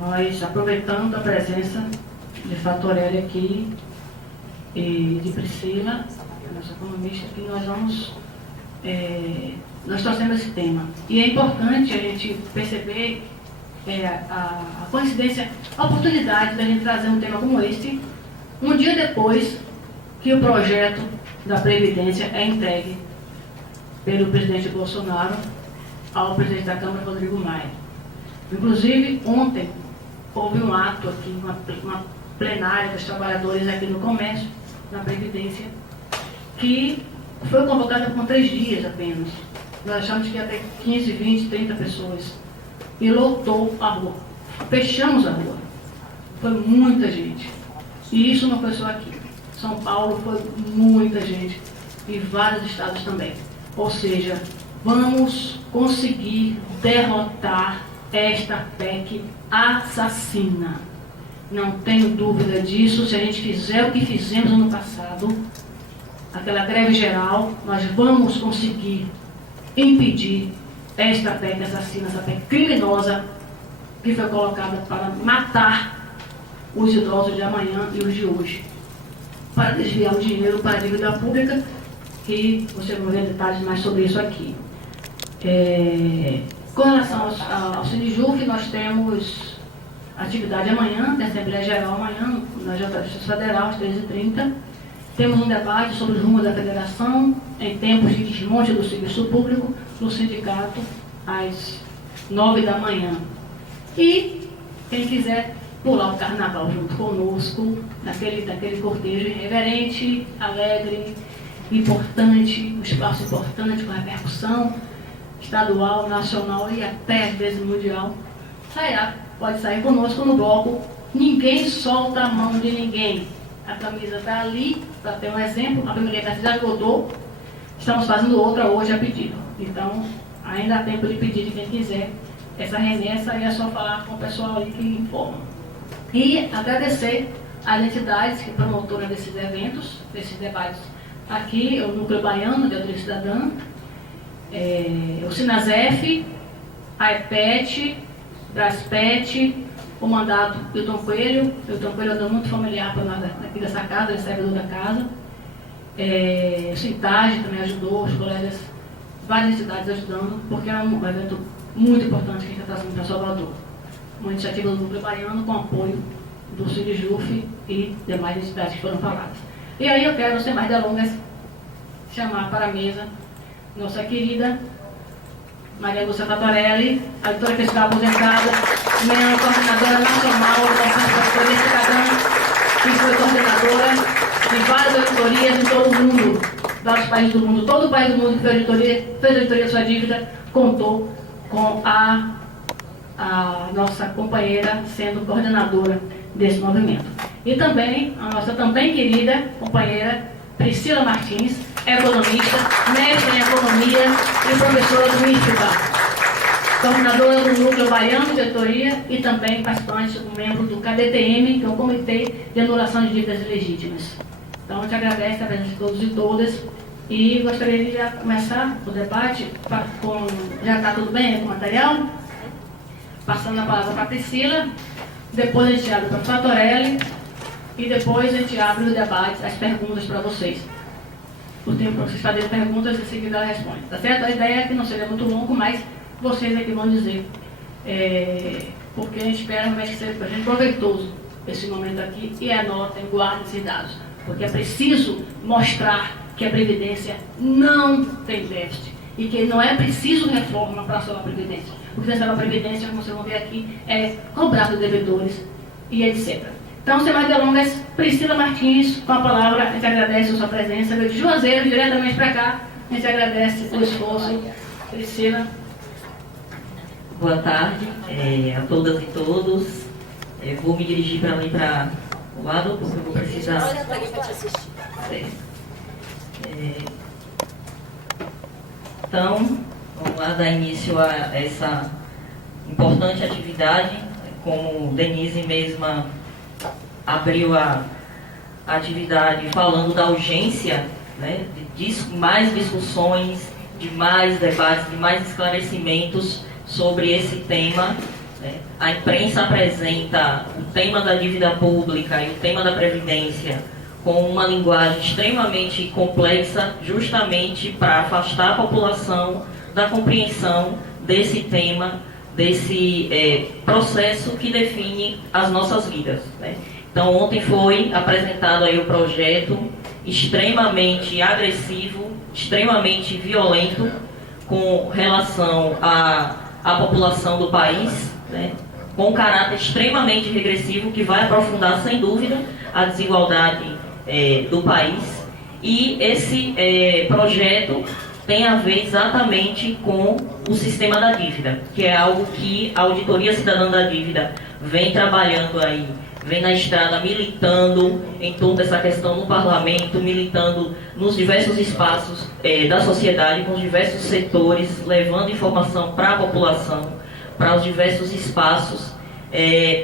nós, aproveitando a presença de Fatorelli aqui e de Priscila, nossa economista, que nós trouxemos esse tema. E é importante a gente perceber a coincidência, a oportunidade da gente trazer um tema como este, um dia depois que o projeto da Previdência é entregue pelo presidente Bolsonaro ao presidente da Câmara, Rodrigo Maia. Inclusive, ontem houve um ato aqui, uma plenária dos trabalhadores aqui no comércio, na Previdência, que foi convocada com 3 dias apenas. Nós achamos que ia ter 15, 20, 30 pessoas. E lotou a rua. Fechamos a rua. Foi muita gente. E isso não foi só aqui. São Paulo foi muita gente. E vários estados também. Ou seja, vamos conseguir derrotar esta PEC assassina. Não tenho dúvida disso. Se a gente fizer o que fizemos ano passado, aquela greve geral, nós vamos conseguir impedir esta PEC assassina, essa PEC criminosa que foi colocada para matar os idosos de amanhã e os de hoje, para desviar o dinheiro para a dívida pública, que você vai ver detalhes mais sobre isso aqui. Com relação ao Sinijuf, nós temos atividade amanhã, tem Assembleia Geral amanhã, na Justiça Federal, às 13h30. Temos um debate sobre o rumo da federação em tempos de desmonte do serviço público no sindicato, às 9 da manhã. E quem quiser pular o carnaval junto conosco, naquele cortejo irreverente, alegre, importante, um espaço importante com repercussão estadual, nacional e até às vezes mundial, pode sair conosco no bloco. Ninguém solta a mão de ninguém. A camisa está ali, para ter um exemplo. A primeira camisa já esgotou. Estamos fazendo outra hoje a pedido. Então, ainda há tempo de pedir de quem quiser essa remessa, e é só falar com o pessoal ali que informa. E agradecer às entidades que promotoras desses eventos, desses debates. Aqui, o Núcleo Baiano de Autoria Cidadã, o Sinasef, a EPET, Braspet, o mandato do Tom Coelho. O Tom Coelho é muito familiar para nós aqui dessa casa, ele é servidor da casa. O Sintage também ajudou, os colegas, várias entidades ajudando, porque é um evento muito importante que a gente está trazendo para Salvador. Uma iniciativa do Núcleo Baiano com apoio do Sinijuf e demais entidades que foram faladas. E aí eu quero, sem mais delongas, chamar para a mesa nossa querida Maria Lúcia Fatorelli, a doutora que está aposentada, minha coordenadora nacional da Autoria Cidadã, que foi coordenadora de várias auditorias em todo o mundo, vários países do mundo. Todo o país do mundo que fez auditoria da sua dívida, contou com a nossa companheira sendo coordenadora desse movimento. E também a nossa também querida companheira Priscila Martins, economista, mestre em economia e professora do IFBA, coordenadora do Núcleo Baiano de Auditoria e também participante, membro do KDTM, que é o Comitê de Anulação de Dívidas Ilegítimas. Então, eu te agradeço a presença de todos e todas e gostaria de já começar o debate já está tudo bem com o material? Passando a palavra para a Priscila, depois a gente abre para a Fatorelli e depois a gente abre o debate, as perguntas para vocês. O tempo para vocês fazerem perguntas e em seguida ela responde. Tá certo? A ideia é que não seja muito longo, mas vocês é que vão dizer. Porque a gente espera realmente que seja para a gente proveitoso esse momento aqui, e anotem, guardem esses dados. Porque é preciso mostrar que a Previdência não tem déficit e que não é preciso reforma para salvar a Previdência. O que salvar a Previdência, como vocês vão ver aqui, é cobrar dos devedores e etc. Então, sem mais delongas, Priscila Martins, com a palavra, a gente agradece a sua presença. Veio de Juazeiro, diretamente para cá, a gente agradece o esforço. Priscila. Boa tarde a todas e todos. Vou me dirigir para ali para o lado, porque eu vou precisar. Olha para te assistir. Então, vamos lá dar início a essa importante atividade. Como Denise mesma abriu a atividade falando da urgência, né, de mais discussões, de mais debates, de mais esclarecimentos sobre esse tema né? A imprensa apresenta o tema da dívida pública e o tema da Previdência com uma linguagem extremamente complexa, justamente para afastar a população da compreensão desse tema, desse processo que define as nossas vidas, né? Então, ontem foi apresentado aí o projeto extremamente agressivo, extremamente violento com relação à população do país, né? Com um caráter extremamente regressivo que vai aprofundar, sem dúvida, a desigualdade do país. E esse projeto tem a ver exatamente com o sistema da dívida, que é algo que a Auditoria Cidadã da Dívida vem trabalhando aí, vem na estrada militando em torno dessa questão no parlamento, militando nos diversos espaços da sociedade, com os diversos setores, levando informação para a população, para os diversos espaços,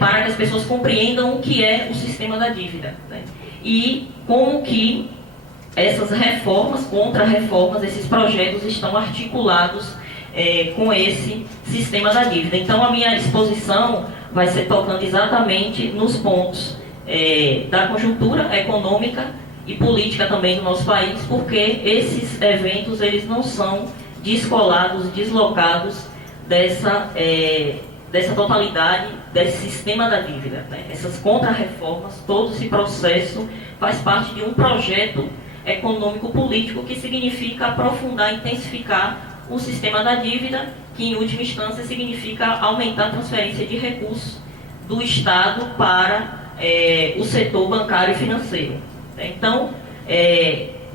para que as pessoas compreendam o que é o sistema da dívida, né? E como que essas reformas, contra-reformas, esses projetos estão articulados com esse sistema da dívida. Então, a minha exposição vai ser tocando exatamente nos pontos da conjuntura econômica e política também do nosso país, porque esses eventos eles não são descolados, deslocados dessa totalidade, desse sistema da dívida, né? Essas contra-reformas, todo esse processo faz parte de um projeto econômico-político que significa aprofundar, intensificar o sistema da dívida, que em última instância significa aumentar a transferência de recursos do Estado para o setor bancário e financeiro. Então,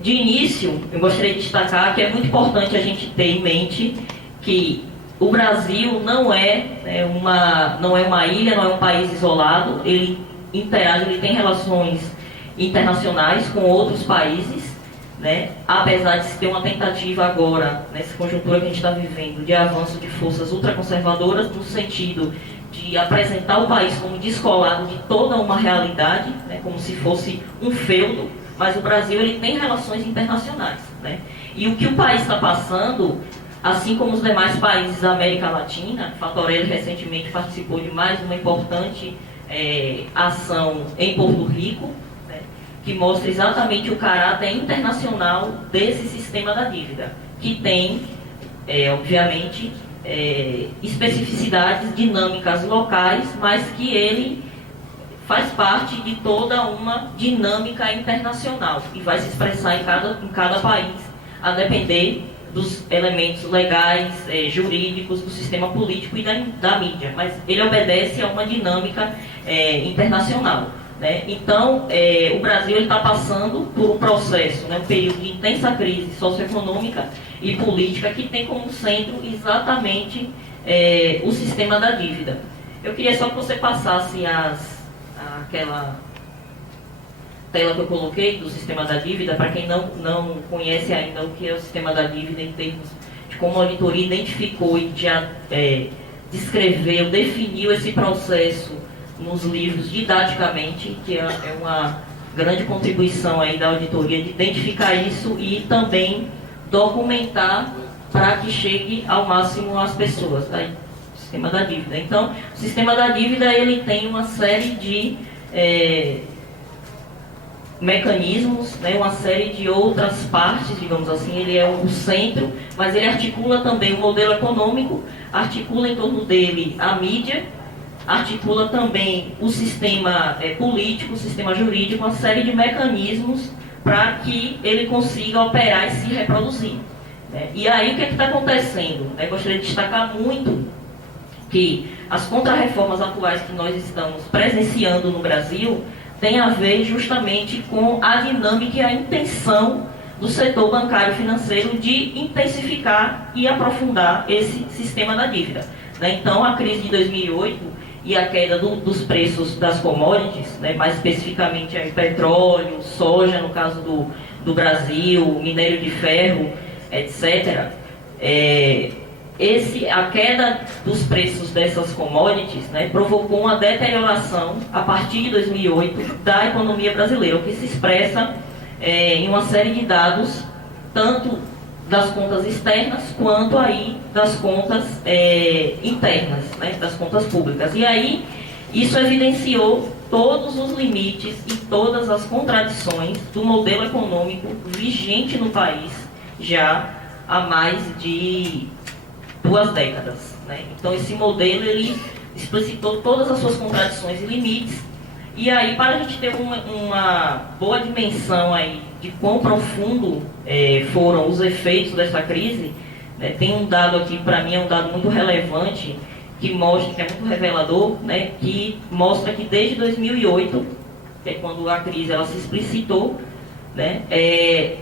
de início, eu gostaria de destacar que é muito importante a gente ter em mente que o Brasil não é uma ilha, não é um país isolado, ele interage, ele tem relações internacionais com outros países, né? Apesar de se ter uma tentativa agora, nessa conjuntura que a gente está vivendo, de avanço de forças ultraconservadoras, no sentido de apresentar o país como descolado de toda uma realidade, né? Como se fosse um feudo, mas o Brasil ele tem relações internacionais, né? E o que o país está passando, assim como os demais países da América Latina, Fatorelli recentemente participou de mais uma importante ação em Porto Rico, que mostra exatamente o caráter internacional desse sistema da dívida, que tem, obviamente, especificidades dinâmicas locais, mas que ele faz parte de toda uma dinâmica internacional e vai se expressar em cada país, a depender dos elementos legais, jurídicos, do sistema político e da mídia, mas ele obedece a uma dinâmica internacional, né? Então, o Brasil está passando por um processo, né, um período de intensa crise socioeconômica e política que tem como centro exatamente o sistema da dívida. Eu queria só que você passasse aquela tela que eu coloquei do sistema da dívida, para quem não conhece ainda o que é o sistema da dívida em termos de como a auditoria identificou e já descreveu, definiu esse processo nos livros didaticamente, que é uma grande contribuição aí da auditoria de identificar isso e também documentar para que chegue ao máximo às pessoas, tá? O sistema da dívida. Então, o sistema da dívida ele tem uma série de mecanismos, né, uma série de outras partes, digamos assim. Ele é o centro, mas ele articula também o modelo econômico, articula em torno dele a mídia, articula também o sistema político, o sistema jurídico, uma série de mecanismos para que ele consiga operar e se reproduzir, né? E aí o que está acontecendo? Eu gostaria de destacar muito que as contrarreformas atuais que nós estamos presenciando no Brasil têm a ver justamente com a dinâmica e a intenção do setor bancário e financeiro de intensificar e aprofundar esse sistema da dívida, né? Então, a crise de 2008 e a queda dos preços das commodities, né, mais especificamente aí, petróleo, soja, no caso do Brasil, minério de ferro, etc., a queda dos preços dessas commodities, né, provocou uma deterioração, a partir de 2008, da economia brasileira, o que se expressa em uma série de dados, tanto das contas externas quanto aí das contas internas, né, das contas públicas. E aí isso evidenciou todos os limites e todas as contradições do modelo econômico vigente no país já há mais de 2 décadas, né? Então esse modelo ele explicitou todas as suas contradições e limites. E aí, para a gente ter uma boa dimensão aí de quão profundo foram os efeitos dessa crise, né, tem um dado aqui, para mim é um dado muito relevante, que mostra, que é muito revelador, né, que mostra que desde 2008, que é quando a crise ela se explicitou, né,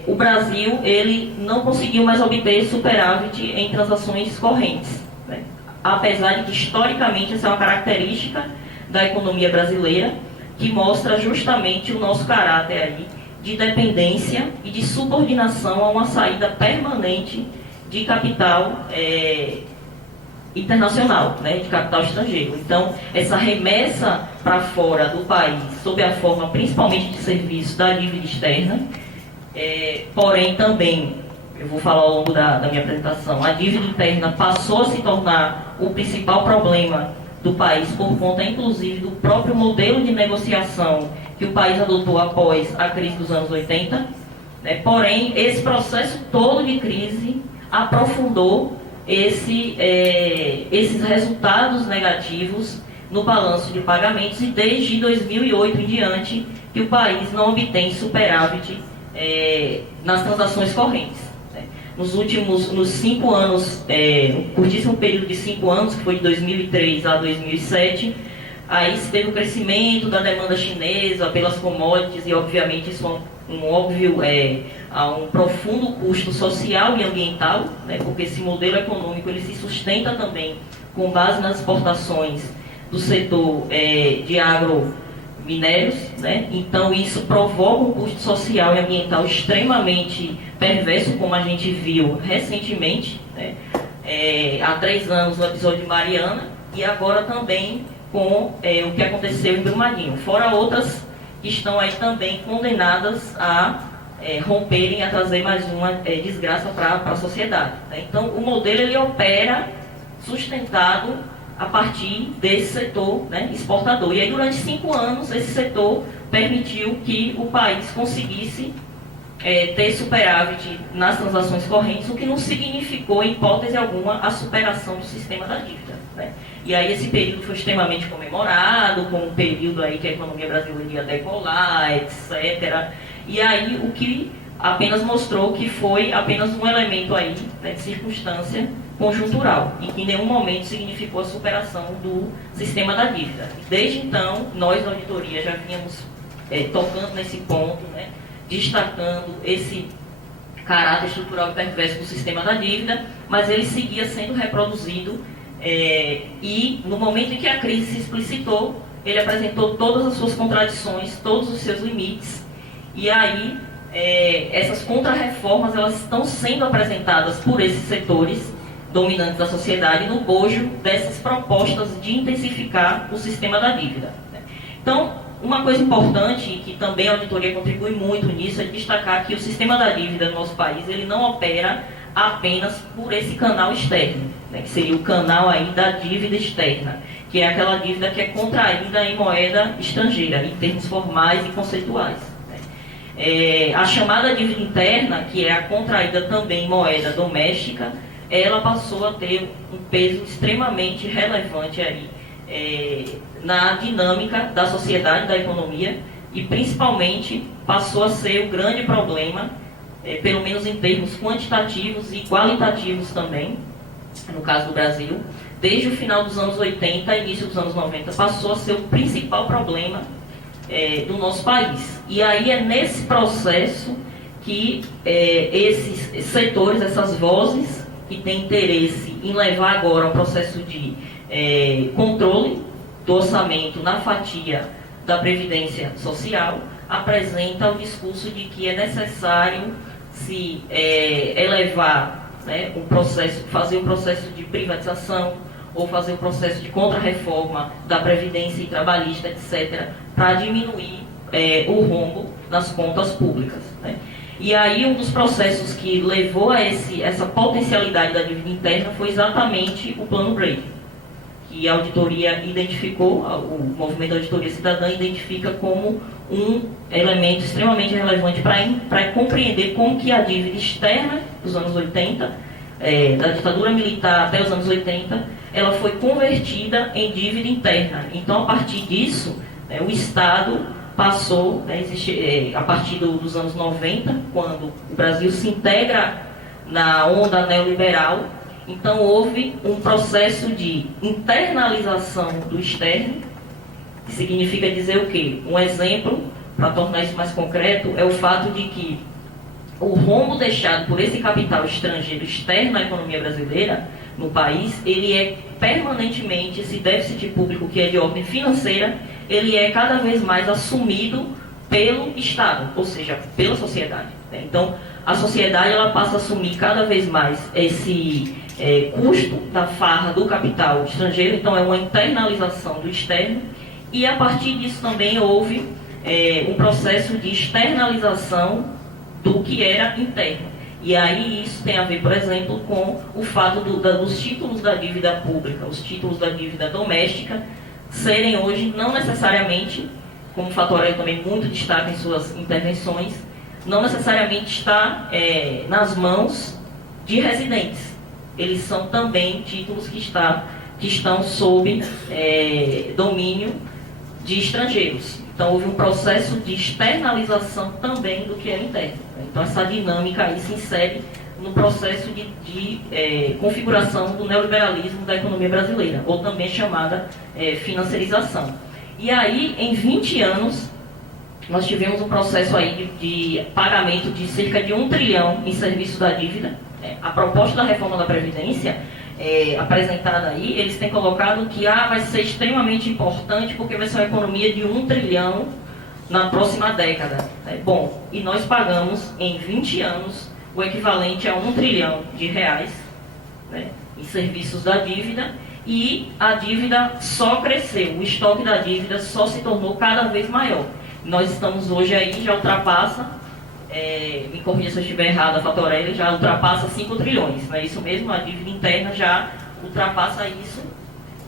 o Brasil ele não conseguiu mais obter superávit em transações correntes, né, apesar de que historicamente essa é uma característica da economia brasileira, que mostra justamente o nosso caráter aí de dependência e de subordinação a uma saída permanente de capital internacional, né, de capital estrangeiro. Então, essa remessa para fora do país, sob a forma principalmente de serviço da dívida externa, porém também, eu vou falar ao longo da minha apresentação, a dívida interna passou a se tornar o principal problema do país, por conta inclusive do próprio modelo de negociação que o país adotou após a crise dos anos 80, né? Porém, esse processo todo de crise aprofundou esses resultados negativos no balanço de pagamentos, e desde 2008 em diante que o país não obtém superávit nas transações correntes. Nos 5 anos, um curtíssimo período de 5 anos, que foi de 2003 a 2007, aí se teve o crescimento da demanda chinesa pelas commodities, e obviamente isso é um profundo custo social e ambiental, né, porque esse modelo econômico ele se sustenta também com base nas exportações do setor de agrominérios, né? Então isso provoca um custo social e ambiental extremamente perverso, como a gente viu recentemente, né? Há 3 anos no episódio de Mariana, e agora também com o que aconteceu em Brumadinho, fora outras que estão aí também condenadas a romperem, a trazer mais uma desgraça para a sociedade, né? Então o modelo ele opera sustentado a partir desse setor, né, exportador. E aí durante 5 anos esse setor permitiu que o país conseguisse ter superávit nas transações correntes, o que não significou, em hipótese alguma, a superação do sistema da dívida, né? E aí esse período foi extremamente comemorado, como um período aí que a economia brasileira ia decolar, etc. E aí o que apenas mostrou que foi apenas um elemento aí, né, de circunstância conjuntural, e que em nenhum momento significou a superação do sistema da dívida. Desde então, nós da auditoria já vínhamos tocando nesse ponto, né, destacando esse caráter estrutural e perverso do sistema da dívida, mas ele seguia sendo reproduzido, e no momento em que a crise se explicitou, ele apresentou todas as suas contradições, todos os seus limites, e aí essas contrarreformas elas estão sendo apresentadas por esses setores dominantes da sociedade no bojo dessas propostas de intensificar o sistema da dívida. Então, uma coisa importante, que também a auditoria contribui muito nisso, é destacar que o sistema da dívida no nosso país ele não opera apenas por esse canal externo, né, que seria o canal aí da dívida externa, que é aquela dívida que é contraída em moeda estrangeira, em termos formais e conceituais. A chamada dívida interna, que é a contraída também em moeda doméstica, ela passou a ter um peso extremamente relevante aí, na dinâmica da sociedade, da economia, e principalmente passou a ser o grande problema, pelo menos em termos quantitativos e qualitativos também, no caso do Brasil, desde o final dos anos 80 e início dos anos 90, passou a ser o principal problema do nosso país. E aí é nesse processo que esses setores, essas vozes que têm interesse em levar agora um processo de controle do orçamento na fatia da Previdência Social, apresenta o discurso de que é necessário se elevar, né, fazer um processo de privatização, ou fazer um processo de contra-reforma da Previdência e trabalhista, etc., para diminuir o rombo nas contas públicas, né? E aí um dos processos que levou a essa potencialidade da dívida interna foi exatamente o Plano Brady, que a auditoria identificou, o movimento da auditoria cidadã identifica como um elemento extremamente relevante para compreender como que a dívida externa dos anos 80, da ditadura militar até os anos 80, ela foi convertida em dívida interna. Então, a partir disso, o Estado passou, a partir dos anos 90, quando o Brasil se integra na onda neoliberal, então houve um processo de internalização do externo, que significa dizer o quê? Um exemplo, para tornar isso mais concreto, é o fato de que o rombo deixado por esse capital estrangeiro externo à economia brasileira, no país, ele é permanentemente, esse déficit público que é de ordem financeira, ele é cada vez mais assumido pelo Estado, ou seja, pela sociedade. Então, a sociedade ela passa a assumir cada vez mais esse custo da farra do capital estrangeiro, então é uma internalização do externo, e a partir disso também houve um processo de externalização do que era interno. E aí isso tem a ver, por exemplo, com o fato dos títulos da dívida pública, os títulos da dívida doméstica, serem hoje não necessariamente, como o Fatorelli também muito destaca em suas intervenções, não necessariamente está nas mãos de residentes. Eles são também títulos que estão sob domínio de estrangeiros. Então, houve um processo de externalização também do que era interno. Então, essa dinâmica aí se insere no processo de configuração do neoliberalismo da economia brasileira, ou também chamada financiarização. E aí, em 20 anos, nós tivemos um processo aí de pagamento de cerca de 1 trilhão em serviço da dívida. A proposta da reforma da Previdência, apresentada aí, eles têm colocado que vai ser extremamente importante porque vai ser uma economia de 1 trilhão na próxima década. Bom, e nós pagamos em 20 anos o equivalente a 1 trilhão de reais, em serviços da dívida, e a dívida só cresceu, o estoque da dívida só se tornou cada vez maior. Nós estamos hoje aí, já ultrapassa, me corrija se eu estiver errado, a Fatorelli já ultrapassa 5 trilhões, não é isso mesmo? A dívida interna já ultrapassa isso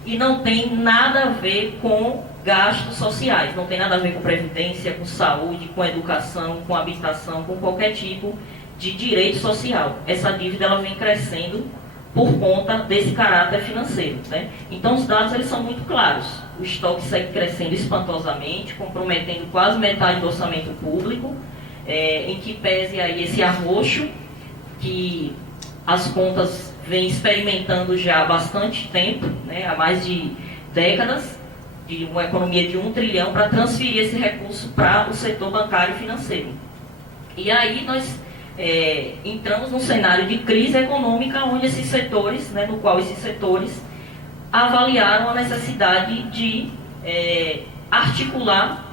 e não tem nada a ver com gastos sociais, não tem nada a ver com previdência, com saúde, com educação, com habitação, com qualquer tipo de direito social. Essa dívida ela vem crescendo por conta desse caráter financeiro. Então os dados eles são muito claros. O estoque segue crescendo espantosamente, comprometendo quase metade do orçamento público, em que pese aí esse arroxo que as contas vêm experimentando já há bastante tempo, há mais de décadas, de uma economia de 1 trilhão para transferir esse recurso para o setor bancário e financeiro. E aí nós entramos num cenário de crise econômica onde esses setores, no qual esses setores avaliaram a necessidade de articular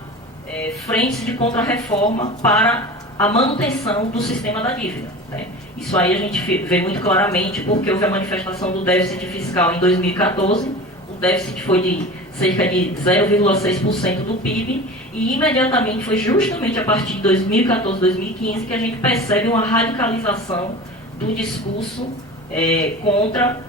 frentes de contra-reforma para a manutenção do sistema da dívida. Isso aí a gente vê muito claramente porque houve a manifestação do déficit fiscal em 2014, o déficit foi de cerca de 0,6% do PIB, e imediatamente foi justamente a partir de 2014, 2015 que a gente percebe uma radicalização do discurso contra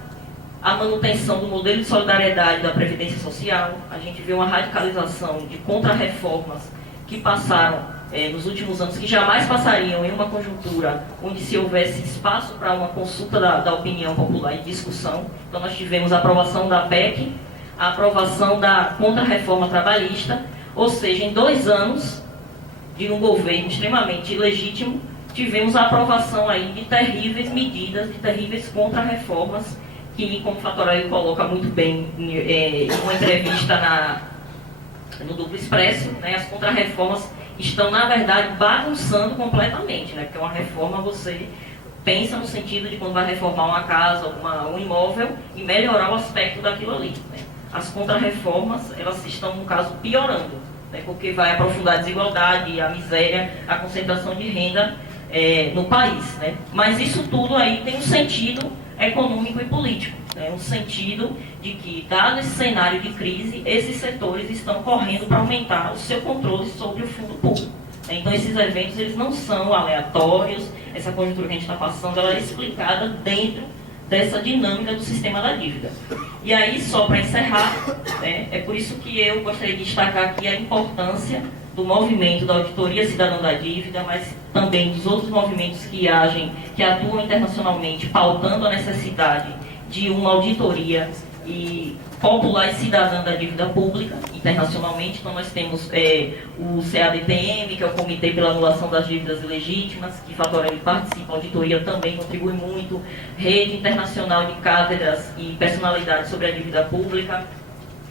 a manutenção do modelo de solidariedade da Previdência Social. A gente vê uma radicalização de contra-reformas que passaram nos últimos anos, que jamais passariam em uma conjuntura onde se houvesse espaço para uma consulta da opinião popular e discussão. Então nós tivemos a aprovação da PEC, a aprovação da contra-reforma trabalhista, ou seja, em 2 anos de um governo extremamente ilegítimo, tivemos a aprovação aí de terríveis medidas, de terríveis contra-reformas, que, como o Fatorelli coloca muito bem em uma entrevista no Duplo Expresso, as contra-reformas estão, na verdade, bagunçando completamente, porque uma reforma você pensa no sentido de quando vai reformar uma casa, um imóvel, e melhorar o aspecto daquilo ali. As contra-reformas, elas estão, no caso, piorando, porque vai aprofundar a desigualdade, a miséria, a concentração de renda no país. Mas isso tudo aí tem um sentido econômico e político, um sentido de que, dado esse cenário de crise, esses setores estão correndo para aumentar o seu controle sobre o fundo público. Então, esses eventos, eles não são aleatórios, essa conjuntura que a gente está passando, ela é explicada dentro dessa dinâmica do sistema da dívida. E aí, só para encerrar, né, é por isso que eu gostaria de destacar aqui a importância do movimento da Auditoria Cidadã da Dívida, mas também dos outros movimentos que atuam internacionalmente, pautando a necessidade de uma auditoria popular e cidadã da dívida pública internacionalmente. Então, nós temos o CADTM, que é o Comitê pela Anulação das Dívidas Ilegítimas, que Fatorelli participa, a auditoria também contribui muito, Rede Internacional de Cátedras e Personalidades sobre a Dívida Pública,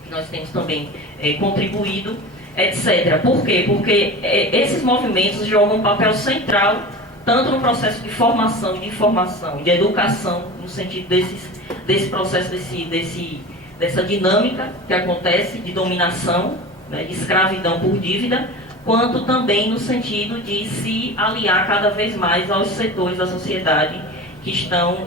que nós temos também contribuído, etc. Por quê? Porque esses movimentos jogam um papel central, tanto no processo de formação, de informação, de educação, no sentido desse processo, dessa dinâmica que acontece de dominação, né, de escravidão por dívida, quanto também no sentido de se aliar cada vez mais aos setores da sociedade que estão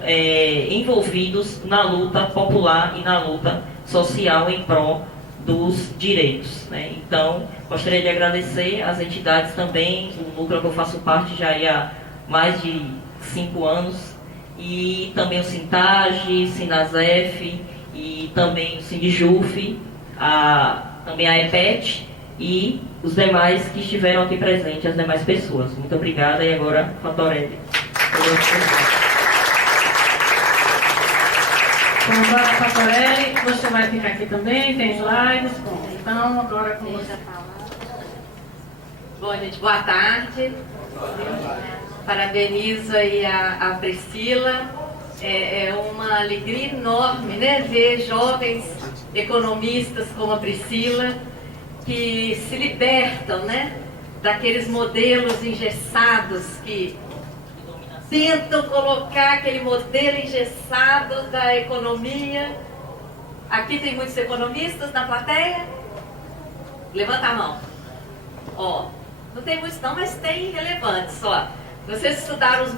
envolvidos na luta popular e na luta social em prol dos direitos, né? Então, gostaria de agradecer às entidades também, o núcleo que eu faço parte já há mais de 5 anos, e também o Sintag, Sinasef, e também o Sindjuf, também a EPET e os demais que estiveram aqui presentes, as demais pessoas. Muito obrigada, e agora, Fatorelli. Agora, Fatorelli, você vai ficar aqui também, tem slides. Bom, então, agora com você. Bom, gente, boa tarde. Parabenizo aí a Priscila. É uma alegria enorme, né, ver jovens economistas como a Priscila que se libertam, né, daqueles modelos engessados que tentam colocar aquele modelo engessado da economia. Aqui tem muitos economistas na plateia? Levanta a mão. Ó, não tem muitos não, mas tem relevantes. Ó, vocês estudaram os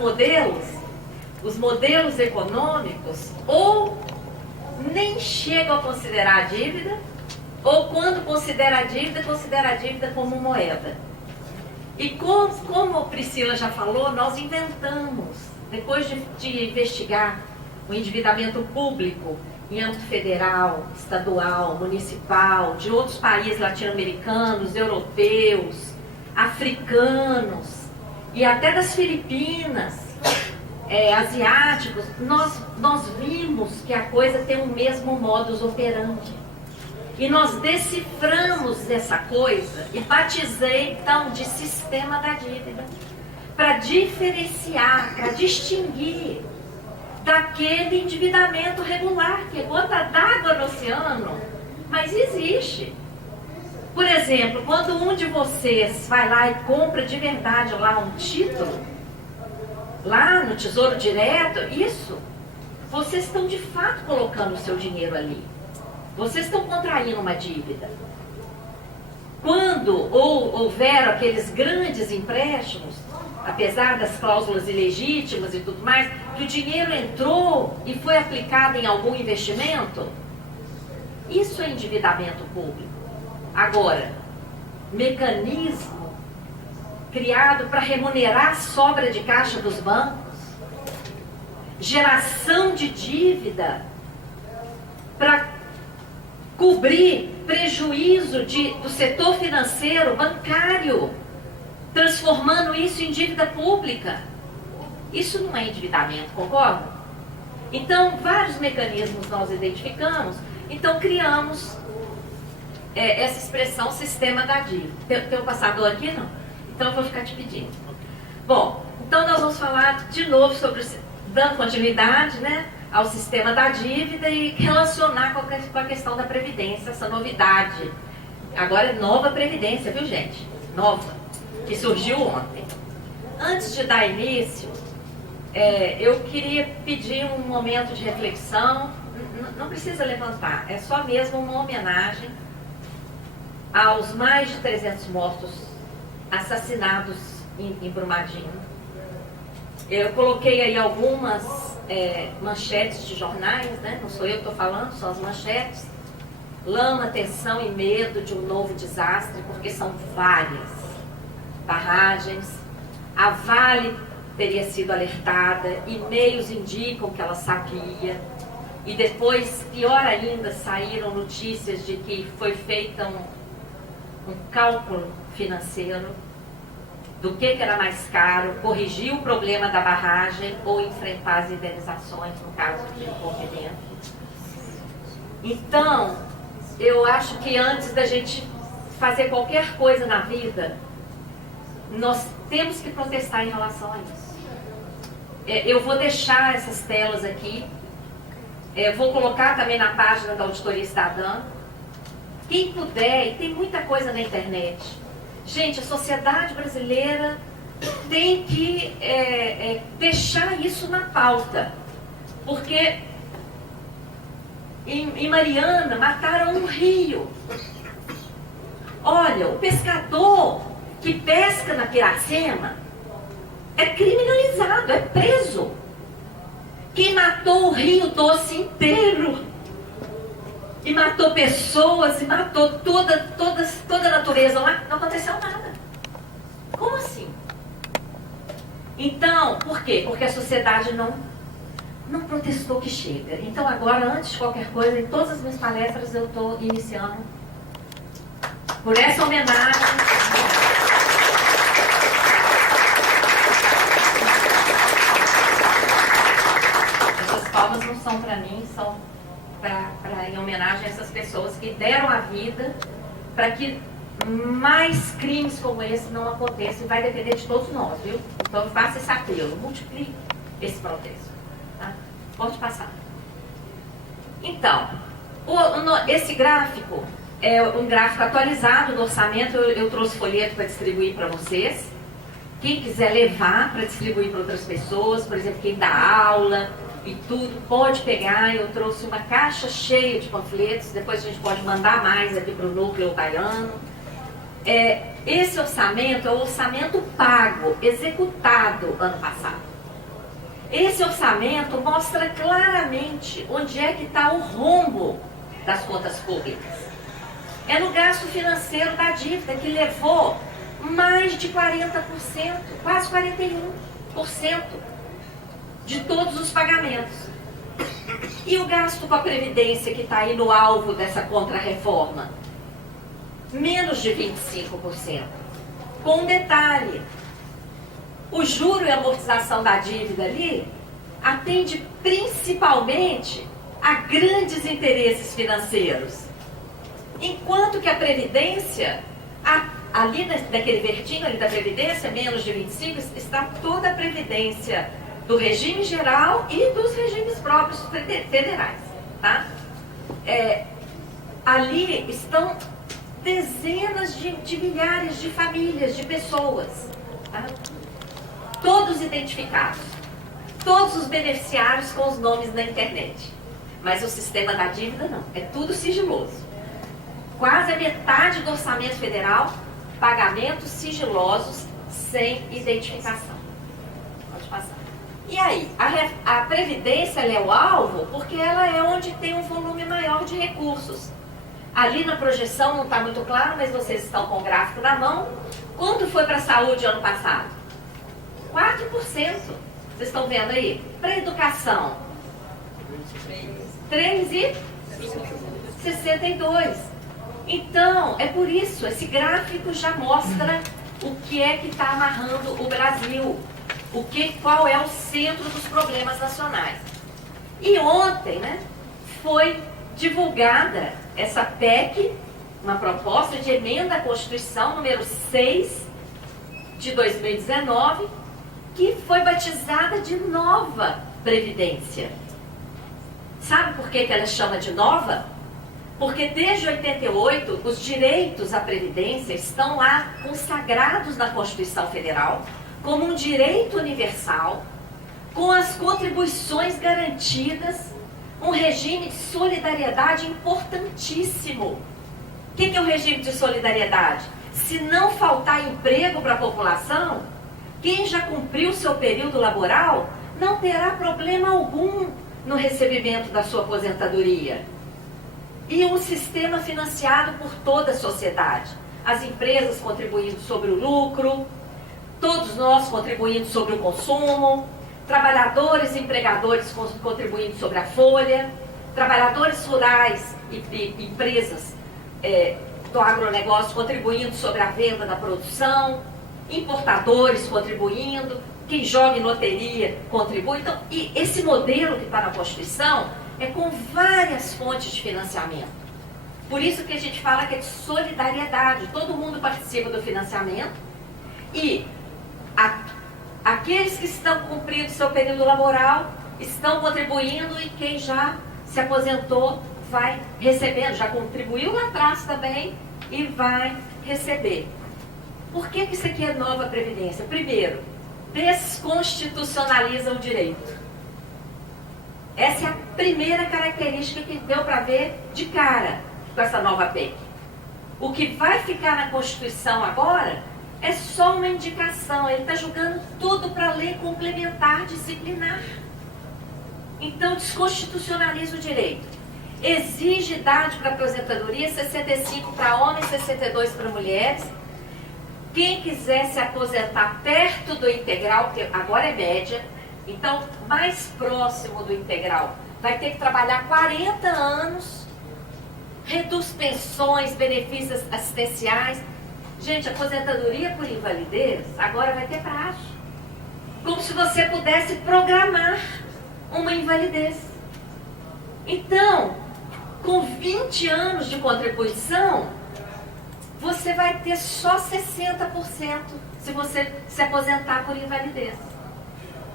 modelos econômicos, ou nem chegam a considerar a dívida, ou quando considera a dívida como moeda. E como a Priscila já falou, nós inventamos, depois de investigar o endividamento público em âmbito federal, estadual, municipal, de outros países latino-americanos, europeus, africanos e até das Filipinas, asiáticos, nós vimos que a coisa tem o mesmo modus operandi. E nós deciframos essa coisa e batizei então de sistema da dívida, para diferenciar, para distinguir daquele endividamento regular, que é gota d'água no oceano, mas existe. Por exemplo, quando um de vocês vai lá e compra de verdade lá um título, lá no Tesouro Direto, isso, vocês estão de fato colocando o seu dinheiro ali. Vocês estão contraindo uma dívida. Quando houver aqueles grandes empréstimos, apesar das cláusulas ilegítimas e tudo mais, que o dinheiro entrou e foi aplicado em algum investimento, isso é endividamento público. Agora, mecanismo criado para remunerar a sobra de caixa dos bancos, geração de dívida para cobrir prejuízo do setor financeiro, bancário, transformando isso em dívida pública. Isso não é endividamento, concorda? Então, vários mecanismos nós identificamos, então criamos essa expressão sistema da dívida. Tem um passador aqui, não? Então eu vou ficar te pedindo. Bom, então nós vamos falar de novo sobre, dando continuidade, né, ao sistema da dívida e relacionar com a questão da Previdência, essa novidade. Agora é nova Previdência, viu, gente? Nova, que surgiu ontem. Antes de dar início, eu queria pedir um momento de reflexão. Não precisa levantar, é só mesmo uma homenagem aos mais de 300 mortos assassinados em Brumadinho. Eu coloquei aí algumas manchetes de jornais, né? Não sou eu que estou falando, são as manchetes. Lama, tensão e medo de um novo desastre, porque são várias. barragens. A Vale teria sido alertada, e-mails indicam que ela sabia. E depois, pior ainda, saíram notícias de que foi feito um cálculo financeiro do que era mais caro, corrigir o problema da barragem ou enfrentar as indenizações no caso de rompimento. Então, eu acho que antes da gente fazer qualquer coisa na vida, nós temos que protestar em relação a isso. Eu vou deixar essas telas aqui, vou colocar também na página da Auditoria Cidadã. Quem puder, e tem muita coisa na internet. Gente, a sociedade brasileira tem que deixar isso na pauta. Porque em Mariana mataram um rio. Olha, o pescador que pesca na Piracema é criminalizado, é preso. Quem matou o Rio Doce inteiro, e matou pessoas, e matou toda a natureza lá, não aconteceu nada. Como assim? Então, por quê? Porque a sociedade não protestou que chega. Então agora, antes de qualquer coisa, em todas as minhas palestras eu estou iniciando por essa homenagem. Essas palmas não são para mim, são em homenagem a essas pessoas que deram a vida para que mais crimes como esse não aconteçam. E vai depender de todos nós, viu? Então faça esse apelo, multiplique esse protesto. Tá? Pode passar. Então, esse gráfico é um gráfico atualizado do orçamento. Eu trouxe folheto para distribuir para vocês. Quem quiser levar para distribuir para outras pessoas, por exemplo, quem dá aula e tudo, pode pegar. Eu trouxe uma caixa cheia de panfletos, depois a gente pode mandar mais aqui para o núcleo baiano. Esse orçamento é o orçamento pago, executado ano passado. Esse orçamento mostra claramente onde é que está o rombo das contas públicas. É no gasto financeiro da dívida, que levou mais de 40%, quase 41% de todos os pagamentos. E o gasto com a Previdência, que está aí no alvo dessa contra-reforma? Menos de 25%. Com um detalhe, o juro e a amortização da dívida ali atende principalmente a grandes interesses financeiros. Enquanto que a Previdência, ali naquele verdinho ali da Previdência, menos de 25%, está toda a Previdência do regime geral e dos regimes próprios federais. Tá? Ali estão dezenas de milhares de famílias, de pessoas. Tá? Todos identificados. Todos os beneficiários com os nomes na internet. Mas o sistema da dívida não. É tudo sigiloso. Quase a metade do orçamento federal, pagamentos sigilosos sem identificação. Pode passar. E aí, a Previdência ela é o alvo porque ela é onde tem um volume maior de recursos. Ali na projeção não está muito claro, mas vocês estão com o gráfico na mão. Quanto foi para a saúde ano passado? 4%. Vocês estão vendo aí? Para a educação? 3,62%. Então, é por isso, esse gráfico já mostra o que é que está amarrando o Brasil. Qual é o centro dos problemas nacionais. E ontem, né, foi divulgada essa PEC, uma proposta de emenda à Constituição número 6 de 2019, que foi batizada de Nova Previdência. Sabe por que ela chama de nova? Porque desde 88 os direitos à Previdência estão lá consagrados na Constituição Federal como um direito universal, com as contribuições garantidas, um regime de solidariedade importantíssimo. O que é o regime de solidariedade? Se não faltar emprego para a população, quem já cumpriu seu período laboral não terá problema algum no recebimento da sua aposentadoria. E um sistema financiado por toda a sociedade. as empresas contribuindo sobre o lucro, todos nós contribuindo sobre o consumo, trabalhadores e empregadores contribuindo sobre a folha, trabalhadores rurais e empresas do agronegócio contribuindo sobre a venda da produção, importadores contribuindo, quem joga em loteria contribui. Então, e esse modelo que está na Constituição é com várias fontes de financiamento. Por isso que a gente fala que é de solidariedade, todo mundo participa do financiamento e aqueles que estão cumprindo seu período laboral estão contribuindo e quem já se aposentou vai recebendo, já contribuiu lá atrás também e vai receber. Por que isso aqui é nova previdência? Primeiro, desconstitucionaliza o direito. Essa é a primeira característica que deu para ver de cara com essa nova PEC. O que vai ficar na Constituição agora é só uma indicação. Ele está jogando tudo para a lei complementar disciplinar. Então, desconstitucionaliza o direito. Exige idade para aposentadoria, 65 para homens, 62 para mulheres. Quem quiser se aposentar perto do integral, que agora é média, então mais próximo do integral, vai ter que trabalhar 40 anos, reduz pensões, benefícios assistenciais. Gente, aposentadoria por invalidez agora vai ter prazo. Como se você pudesse programar uma invalidez. Então, com 20 anos de contribuição, você vai ter só 60% se você se aposentar por invalidez.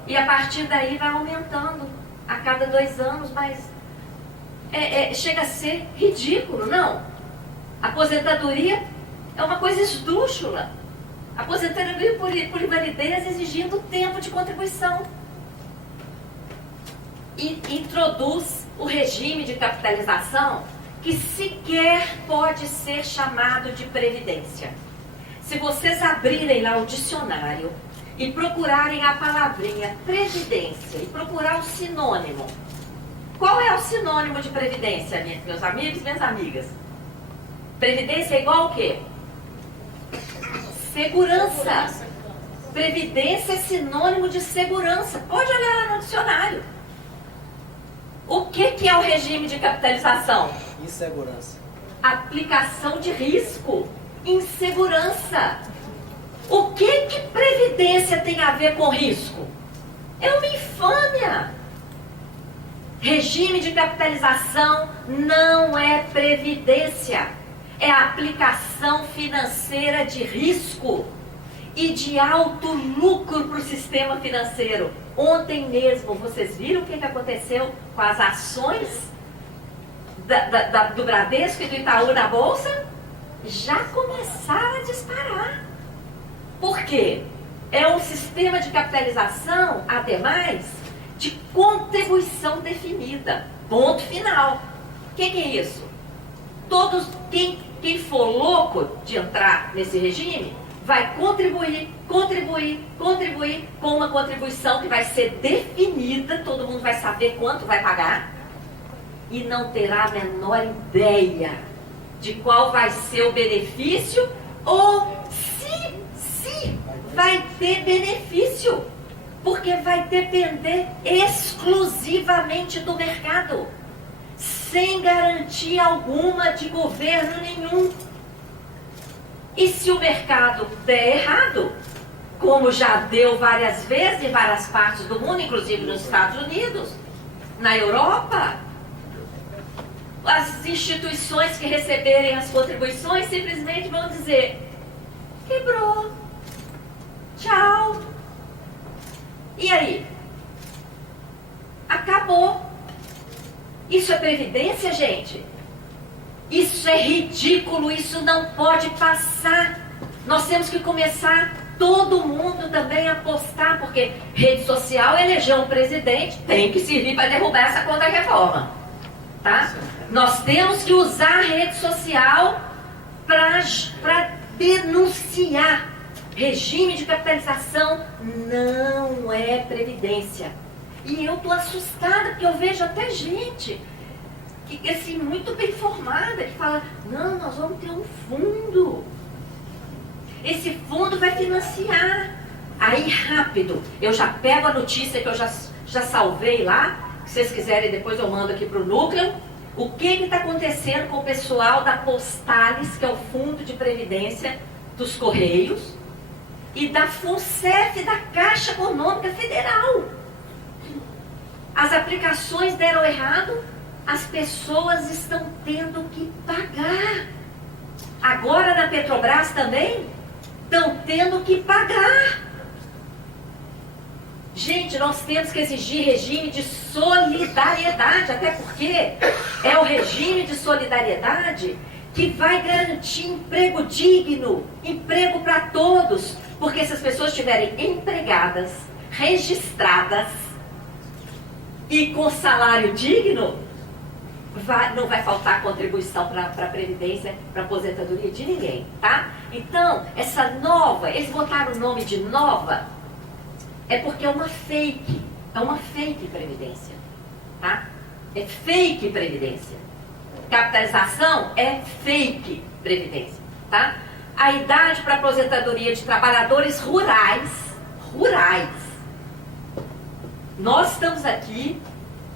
E a partir daí vai aumentando a cada 2 anos, mas chega a ser ridículo, não? Aposentadoria é uma coisa esdrúxula. Aposentadoria por invalidez exigindo tempo de contribuição. E introduz o regime de capitalização que sequer pode ser chamado de previdência. Se vocês abrirem lá o dicionário e procurarem a palavrinha previdência e procurar o sinônimo, qual é o sinônimo de previdência, meus amigos e minhas amigas? Previdência é igual ao quê? Segurança. Previdência é sinônimo de segurança. Pode olhar lá no dicionário. O que é o regime de capitalização? Insegurança. Aplicação de risco. Insegurança. O que previdência tem a ver com risco? É uma infâmia. Regime de capitalização não é previdência. É a aplicação financeira de risco e de alto lucro para o sistema financeiro. Ontem mesmo, vocês viram o que aconteceu com as ações do Bradesco e do Itaú na Bolsa? Já começaram a disparar. Por quê? É um sistema de capitalização, ademais, de contribuição definida. Ponto final. O que é isso? Quem for louco de entrar nesse regime vai contribuir com uma contribuição que vai ser definida, todo mundo vai saber quanto vai pagar e não terá a menor ideia de qual vai ser o benefício ou se vai ter benefício, porque vai depender exclusivamente do mercado, sem garantia alguma de governo nenhum. E se o mercado der errado, como já deu várias vezes em várias partes do mundo, inclusive nos Estados Unidos, na Europa, as instituições que receberem as contribuições simplesmente vão dizer: quebrou, tchau. E aí? Acabou. Isso é previdência, gente? Isso é ridículo, isso não pode passar. Nós temos que começar, todo mundo também a apostar, porque rede social elegeu um presidente, tem que servir para derrubar essa contra-reforma. Tá? Nós temos que usar a rede social para denunciar. Regime de capitalização não é previdência. E eu estou assustada, porque eu vejo até gente que, assim, muito bem formada, que fala: não, nós vamos ter um fundo esse fundo vai financiar. Aí, rápido, eu já pego a notícia que eu já salvei lá. Se vocês quiserem, depois eu mando aqui para o núcleo. O que está acontecendo com o pessoal da Postales, que é o Fundo de Previdência dos Correios, e da FUNCEF, da Caixa Econômica Federal. As aplicações deram errado, as pessoas estão tendo que pagar. Agora na Petrobras também estão tendo que pagar. Gente, nós temos que exigir regime de solidariedade, até porque é o regime de solidariedade que vai garantir emprego digno, emprego para todos, porque se as pessoas estiverem empregadas, registradas e com salário digno, não vai faltar contribuição para a Previdência, para a aposentadoria de ninguém, tá? Então, essa nova, eles botaram o nome de nova, é porque é uma fake Previdência, tá? É fake Previdência. Capitalização é fake Previdência, tá? A idade para aposentadoria de trabalhadores rurais. Nós estamos aqui,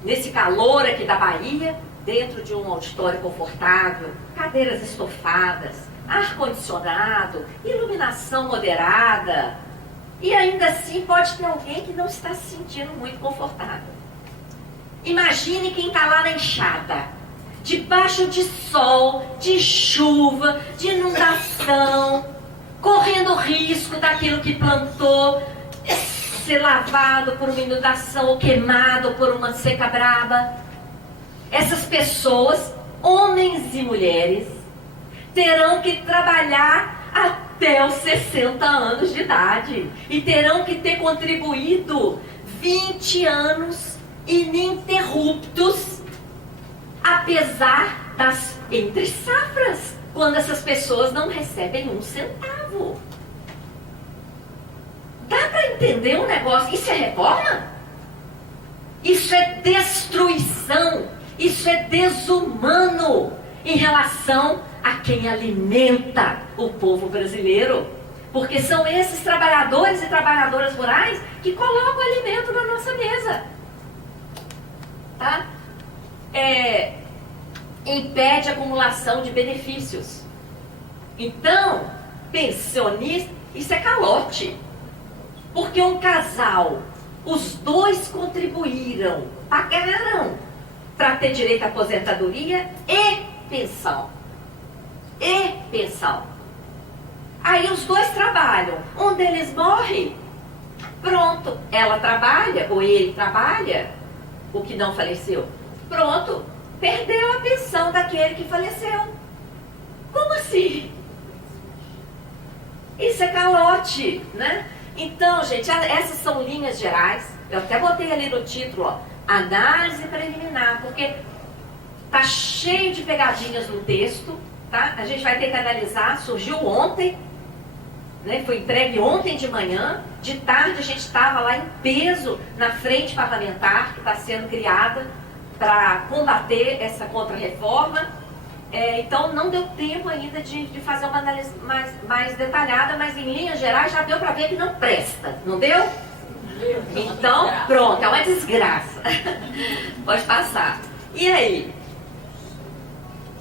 nesse calor aqui da Bahia, dentro de um auditório confortável, cadeiras estofadas, ar-condicionado, iluminação moderada. E ainda assim pode ter alguém que não está se sentindo muito confortável. Imagine quem está lá na enxada, debaixo de sol, de chuva, de inundação, correndo risco daquilo que plantou ser lavado por uma inundação ou queimado por uma seca braba. Essas pessoas, homens e mulheres, terão que trabalhar até os 60 anos de idade e terão que ter contribuído 20 anos ininterruptos, apesar das entre-safras, quando essas pessoas não recebem um centavo. Dá para entender um negócio? Isso é reforma? Isso é destruição, isso é desumano em relação a quem alimenta o povo brasileiro, porque são esses trabalhadores e trabalhadoras rurais que colocam o alimento na nossa mesa, tá? Impede a acumulação de benefícios. Então, pensionista, isso é calote, porque um casal, os dois contribuíram, pagaram para ter direito à aposentadoria e pensão. Aí os dois trabalham, um deles morre, pronto, ela trabalha, ou ele trabalha, o que não faleceu, pronto, perdeu a pensão daquele que faleceu. Como assim? Isso é calote, né? Então, gente, essas são linhas gerais, eu até botei ali no título, ó, análise preliminar, porque tá cheio de pegadinhas no texto, tá? A gente vai ter que analisar, surgiu ontem, né? Foi entregue ontem de manhã, de tarde a gente estava lá em peso na frente parlamentar, que está sendo criada para combater essa contra-reforma. Então não deu tempo ainda de fazer uma análise mais detalhada, mas em linhas gerais já deu para ver que não presta, não deu? Então, pronto, é uma desgraça. Pode passar. E aí?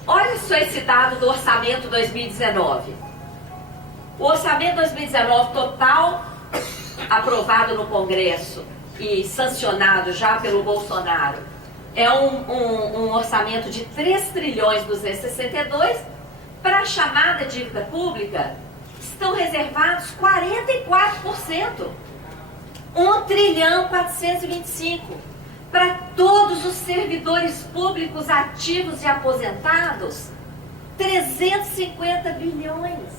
Olha só esse dado do orçamento 2019. O orçamento 2019 total, aprovado no Congresso e sancionado já pelo Bolsonaro, é um orçamento de 3.262 trilhões. Para a chamada dívida pública, estão reservados 44%. 1.425 trilhão. Para todos os servidores públicos ativos e aposentados, 350 bilhões.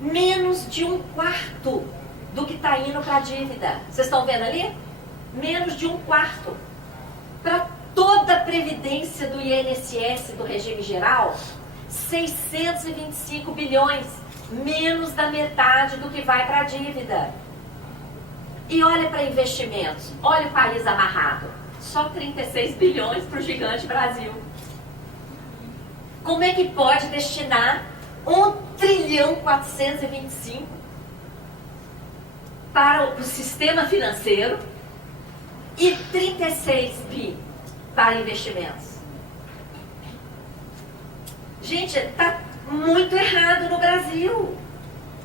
Menos de 1/4 do que está indo para a dívida. Vocês estão vendo ali? Menos de 1/4. Para toda a previdência do INSS do regime geral, 625 bilhões. Menos da metade do que vai para a dívida. E olha para investimentos. Olha o país amarrado. Só 36 bilhões para o gigante Brasil. Como é que pode destinar 1,425 trilhão para o sistema financeiro e 36 bi para investimentos. Gente, está muito errado no Brasil.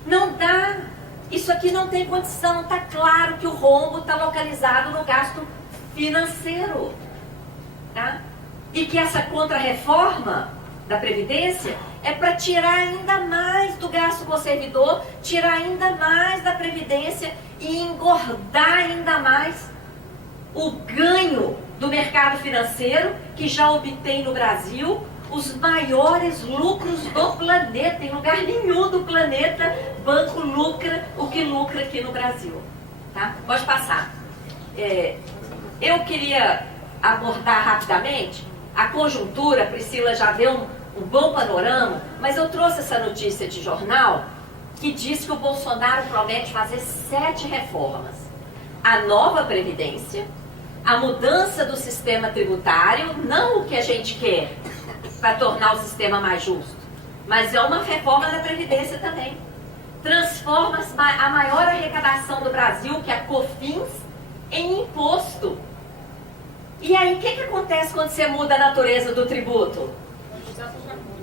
Não dá. Isso aqui não tem condição. Está claro que o rombo está localizado no gasto financeiro. Tá? E que essa contra-reforma da Previdência é para tirar ainda mais do gasto com o servidor, tirar ainda mais da Previdência e engordar ainda mais o ganho do mercado financeiro, que já obtém no Brasil os maiores lucros do planeta. Em lugar nenhum do planeta, banco lucra o que lucra aqui no Brasil. Tá? Pode passar. Eu queria abordar rapidamente a conjuntura. A Priscila já deu um bom panorama, mas eu trouxe essa notícia de jornal que diz que o Bolsonaro promete fazer 7 reformas. A nova Previdência, a mudança do sistema tributário, não o que a gente quer para tornar o sistema mais justo, mas é uma reforma da Previdência também. Transforma a maior arrecadação do Brasil, que é a COFINS, em imposto. E aí, o que acontece quando você muda a natureza do tributo?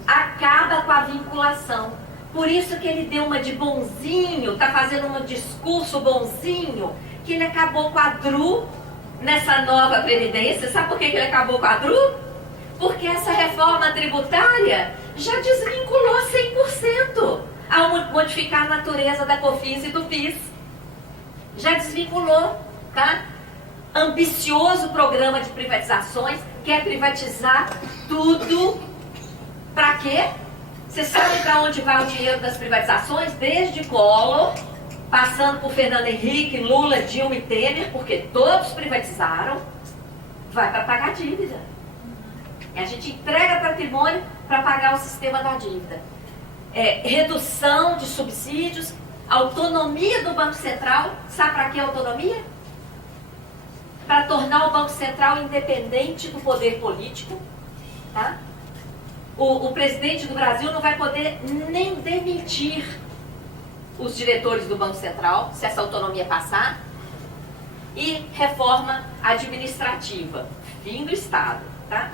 Acaba com a vinculação. Por isso que ele deu uma de bonzinho, está fazendo um discurso bonzinho, que ele acabou com a DRU nessa nova Previdência. Sabe por que ele acabou com a DRU? Porque essa reforma tributária já desvinculou 100% ao modificar a natureza da COFINS e do PIS. Já desvinculou, tá? Ambicioso programa de privatizações, quer privatizar tudo. Para quê? Você sabe para onde vai o dinheiro das privatizações? Desde Collor, passando por Fernando Henrique, Lula, Dilma e Temer, porque todos privatizaram, vai para pagar dívida. A gente entrega patrimônio para pagar o sistema da dívida. Redução de subsídios, autonomia do Banco Central. Sabe para que autonomia? Para tornar o Banco Central independente do poder político. Tá? O presidente do Brasil não vai poder nem demitir os diretores do Banco Central, se essa autonomia passar. E reforma administrativa, fim do Estado. Tá?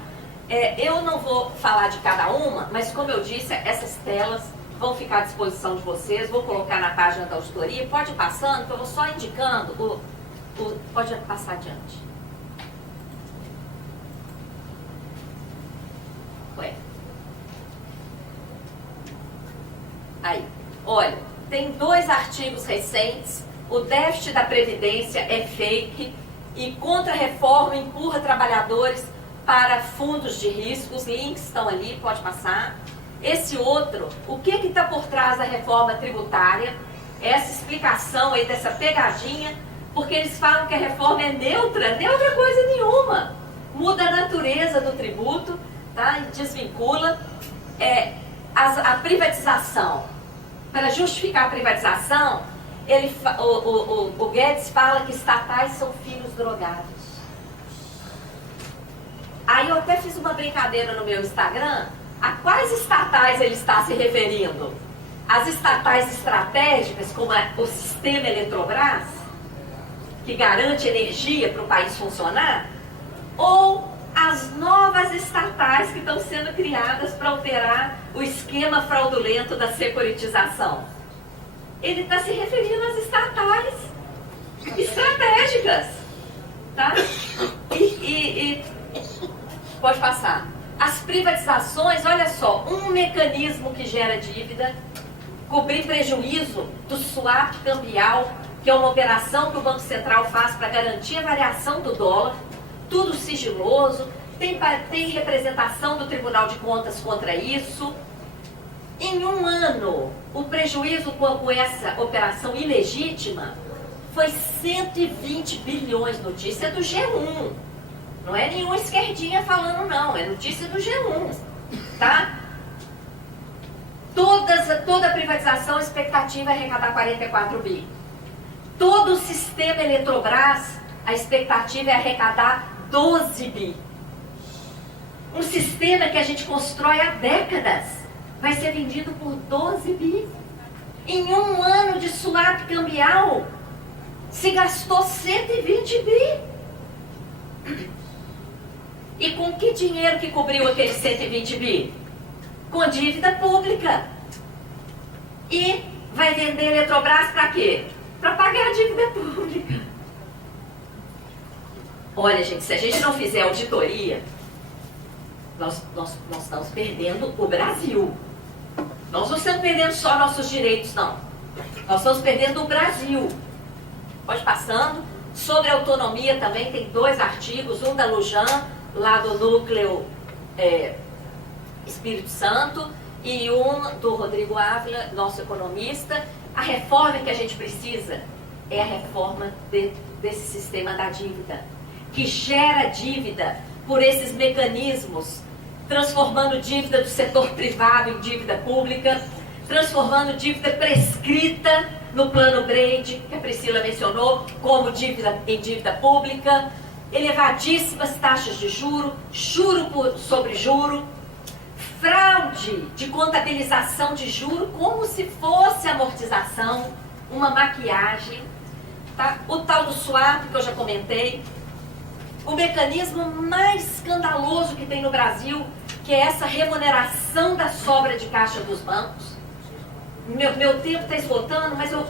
Eu não vou falar de cada uma, mas como eu disse, essas telas vão ficar à disposição de vocês. Vou colocar na página da auditoria. Pode ir passando, que eu vou só indicando. Pode passar adiante. Aí, olha, tem 2 artigos recentes. O déficit da Previdência é fake e contra-reforma empurra trabalhadores para fundos de risco. Os links estão ali, pode passar. Esse outro, o que está por trás da reforma tributária? Essa explicação aí dessa pegadinha, porque eles falam que a reforma é neutra coisa nenhuma. Muda a natureza do tributo, tá? E desvincula a privatização. Para justificar a privatização, o Guedes fala que estatais são filhos drogados. Aí eu até fiz uma brincadeira no meu Instagram. A quais estatais ele está se referindo? As estatais estratégicas, como o sistema Eletrobras, que garante energia para o país funcionar? Ou as novas estatais que estão sendo criadas para operar o esquema fraudulento da securitização? Ele está se referindo às estatais estratégicas. Tá? Pode passar. As privatizações, olha só, um mecanismo que gera dívida, cobrir prejuízo do swap cambial, que é uma operação que o Banco Central faz para garantir a variação do dólar, tudo sigiloso, tem representação do Tribunal de Contas contra isso. Em um ano, o prejuízo com essa operação ilegítima foi 120 bilhões, notícia do G1. Não é nenhuma esquerdinha falando, não, é notícia do G1, tá? Toda a privatização, a expectativa é arrecadar 44 bi. Todo o sistema Eletrobras, a expectativa é arrecadar 12 bi. Um sistema que a gente constrói há décadas. vai ser vendido por 12 bi. Em um ano de swap cambial, se gastou 120 bi. E com que dinheiro que cobriu aqueles 120 bi? Com dívida pública. E vai vender a Eletrobras para quê? Para pagar a dívida pública. Olha, gente, se a gente não fizer auditoria, nós estamos perdendo o Brasil. Nós não estamos perdendo só nossos direitos, não. Nós estamos perdendo o Brasil. Pode passando. Sobre autonomia também tem 2 artigos, um da Lujan, lá do Núcleo Espírito Santo, e um do Rodrigo Ávila, nosso economista. A reforma que a gente precisa é a reforma desse sistema da dívida, que gera dívida por esses mecanismos, transformando dívida do setor privado em dívida pública, transformando dívida prescrita no plano Brady, que a Priscila mencionou, como dívida em dívida pública, elevadíssimas taxas de juro, juro sobre juro, fraude de contabilização de juro como se fosse amortização, uma maquiagem, tá? O tal do swap que eu já comentei, o mecanismo mais escandaloso que tem no Brasil, que é essa remuneração da sobra de caixa dos bancos. Meu tempo está esgotando, mas eu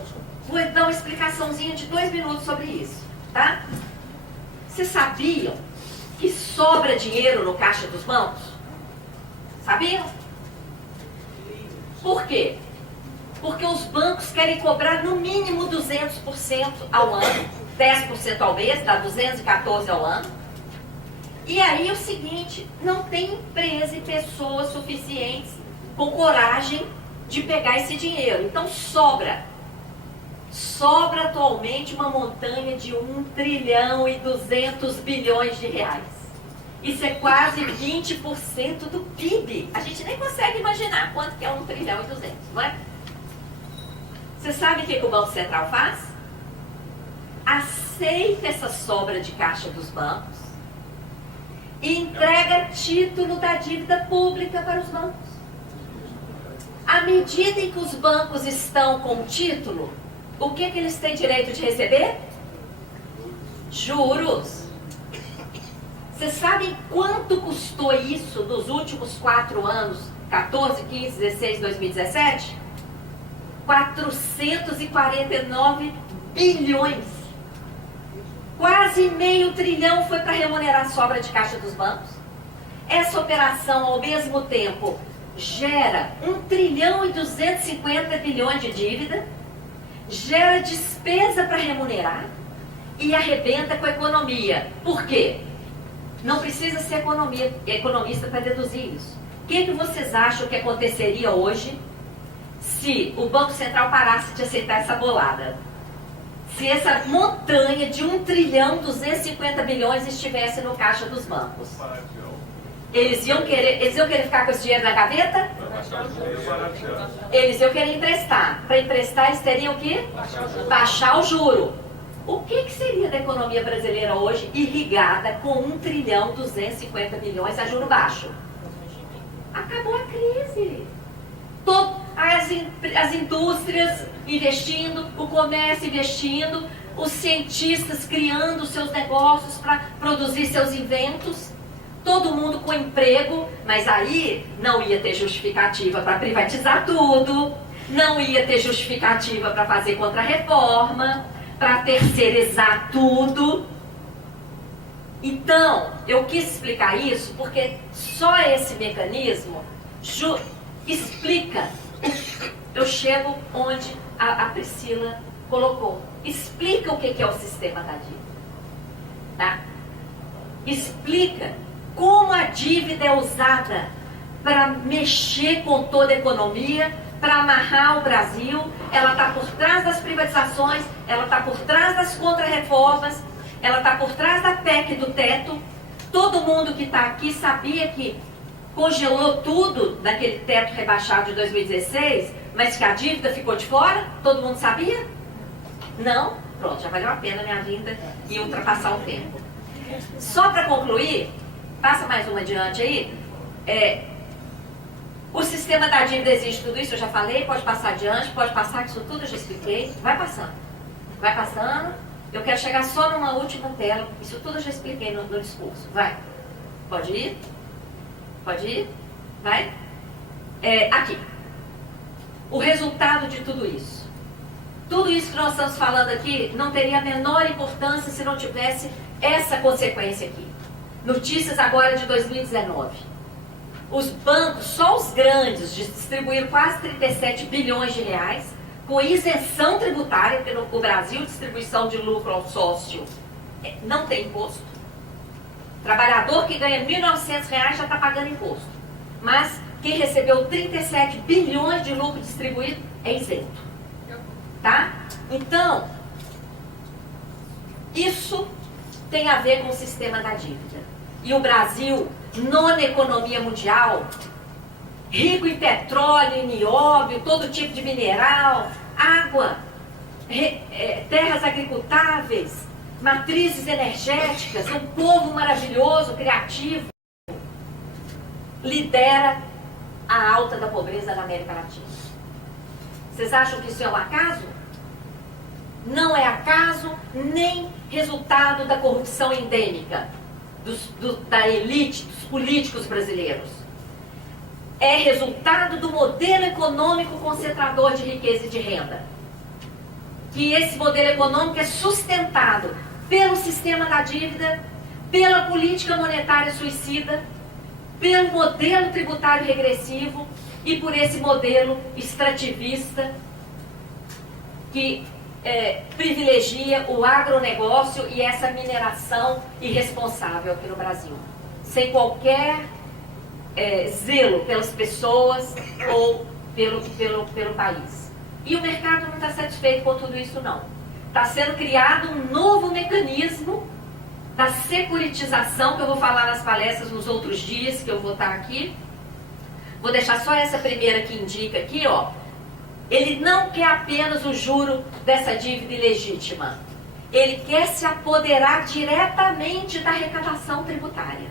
vou dar uma explicaçãozinha de 2 minutos sobre isso, tá? Vocês sabiam que sobra dinheiro no caixa dos bancos? Sabiam? Por quê? Porque os bancos querem cobrar no mínimo 200% ao ano, 10% ao mês, dá 214 ao ano. E aí é o seguinte, não tem empresa e pessoas suficientes com coragem de pegar esse dinheiro. Então sobra atualmente uma montanha de 1 trilhão e 200 bilhões de reais. Isso é quase 20% do PIB. A gente nem consegue imaginar quanto que é 1 trilhão e 200, não é? Você sabe o que o Banco Central faz? Aceita essa sobra de caixa dos bancos e entrega título da dívida pública para os bancos. À medida em que os bancos estão com título, o que eles têm direito de receber? Juros. Vocês sabem quanto custou isso nos últimos 4 anos, 14, 15, 16, 2017? 449 bilhões. Quase meio trilhão foi para remunerar a sobra de caixa dos bancos. Essa operação, ao mesmo tempo, gera 1 trilhão e 250 bilhões de dívida, gera despesa para remunerar e arrebenta com a economia. Por quê? Não precisa ser economista para deduzir isso. O que vocês acham que aconteceria hoje se o Banco Central parasse de aceitar essa bolada? Se essa montanha de 1 trilhão 250 bilhões estivesse no caixa dos bancos? Eles iam querer ficar com esse dinheiro na gaveta? Eles iam querer emprestar. Para emprestar, eles teriam que baixar o juro. O que seria da economia brasileira hoje irrigada com 1 trilhão 250 bilhões a juro baixo? Acabou a crise. As indústrias investindo, o comércio investindo, os cientistas criando seus negócios para produzir seus inventos, todo mundo com emprego, mas aí não ia ter justificativa para privatizar tudo, não ia ter justificativa para fazer contra-reforma, para terceirizar tudo. Então, eu quis explicar isso porque só esse mecanismo explica. Eu chego onde a Priscila colocou. Explica o que é o sistema da dívida. Tá? Explica como a dívida é usada para mexer com toda a economia, para amarrar o Brasil. Ela está por trás das privatizações, ela está por trás das contra-reformas, ela está por trás da PEC do teto. Todo mundo que está aqui sabia que congelou tudo naquele teto rebaixado de 2016, mas que a dívida ficou de fora? Todo mundo sabia? Não? Pronto, já valeu a pena a minha vinda e ultrapassar o tempo. Só para concluir, passa mais uma adiante aí. O sistema da dívida existe, tudo isso eu já falei, pode passar adiante, pode passar, que isso tudo eu já expliquei. Vai passando. Vai passando. Eu quero chegar só numa última tela. Isso tudo eu já expliquei no discurso. Vai. Pode ir? Pode ir? Vai. Aqui. O resultado de tudo isso. Tudo isso que nós estamos falando aqui não teria a menor importância se não tivesse essa consequência aqui. Notícias agora de 2019. Os bancos, só os grandes, distribuíram quase 37 bilhões de reais com isenção tributária, porque no Brasil, distribuição de lucro ao sócio não tem imposto. Trabalhador que ganha R$ 1.900 já está pagando imposto. Mas quem recebeu 37 bilhões de lucro distribuído é isento. Tá? Então, isso tem a ver com o sistema da dívida. E o Brasil, nona economia mundial, rico em petróleo, em nióbio, todo tipo de mineral, água, terras agricultáveis, matrizes energéticas, um povo maravilhoso, criativo, lidera a alta da pobreza na América Latina. Vocês acham que isso é um acaso? Não é acaso, nem resultado da corrupção endêmica da elite, dos políticos brasileiros. É resultado do modelo econômico concentrador de riqueza e de renda. Que esse modelo econômico é sustentado pelo sistema da dívida, pela política monetária suicida, pelo modelo tributário regressivo e por esse modelo extrativista que privilegia o agronegócio e essa mineração irresponsável aqui no Brasil, sem qualquer zelo pelas pessoas ou pelo país. E o mercado não está satisfeito com tudo isso, não. Está sendo criado um novo mecanismo da securitização, que eu vou falar nas palestras nos outros dias, que eu vou estar aqui. Vou deixar só essa primeira que indica aqui, ó. Ele não quer apenas o juro dessa dívida ilegítima. Ele quer se apoderar diretamente da arrecadação tributária.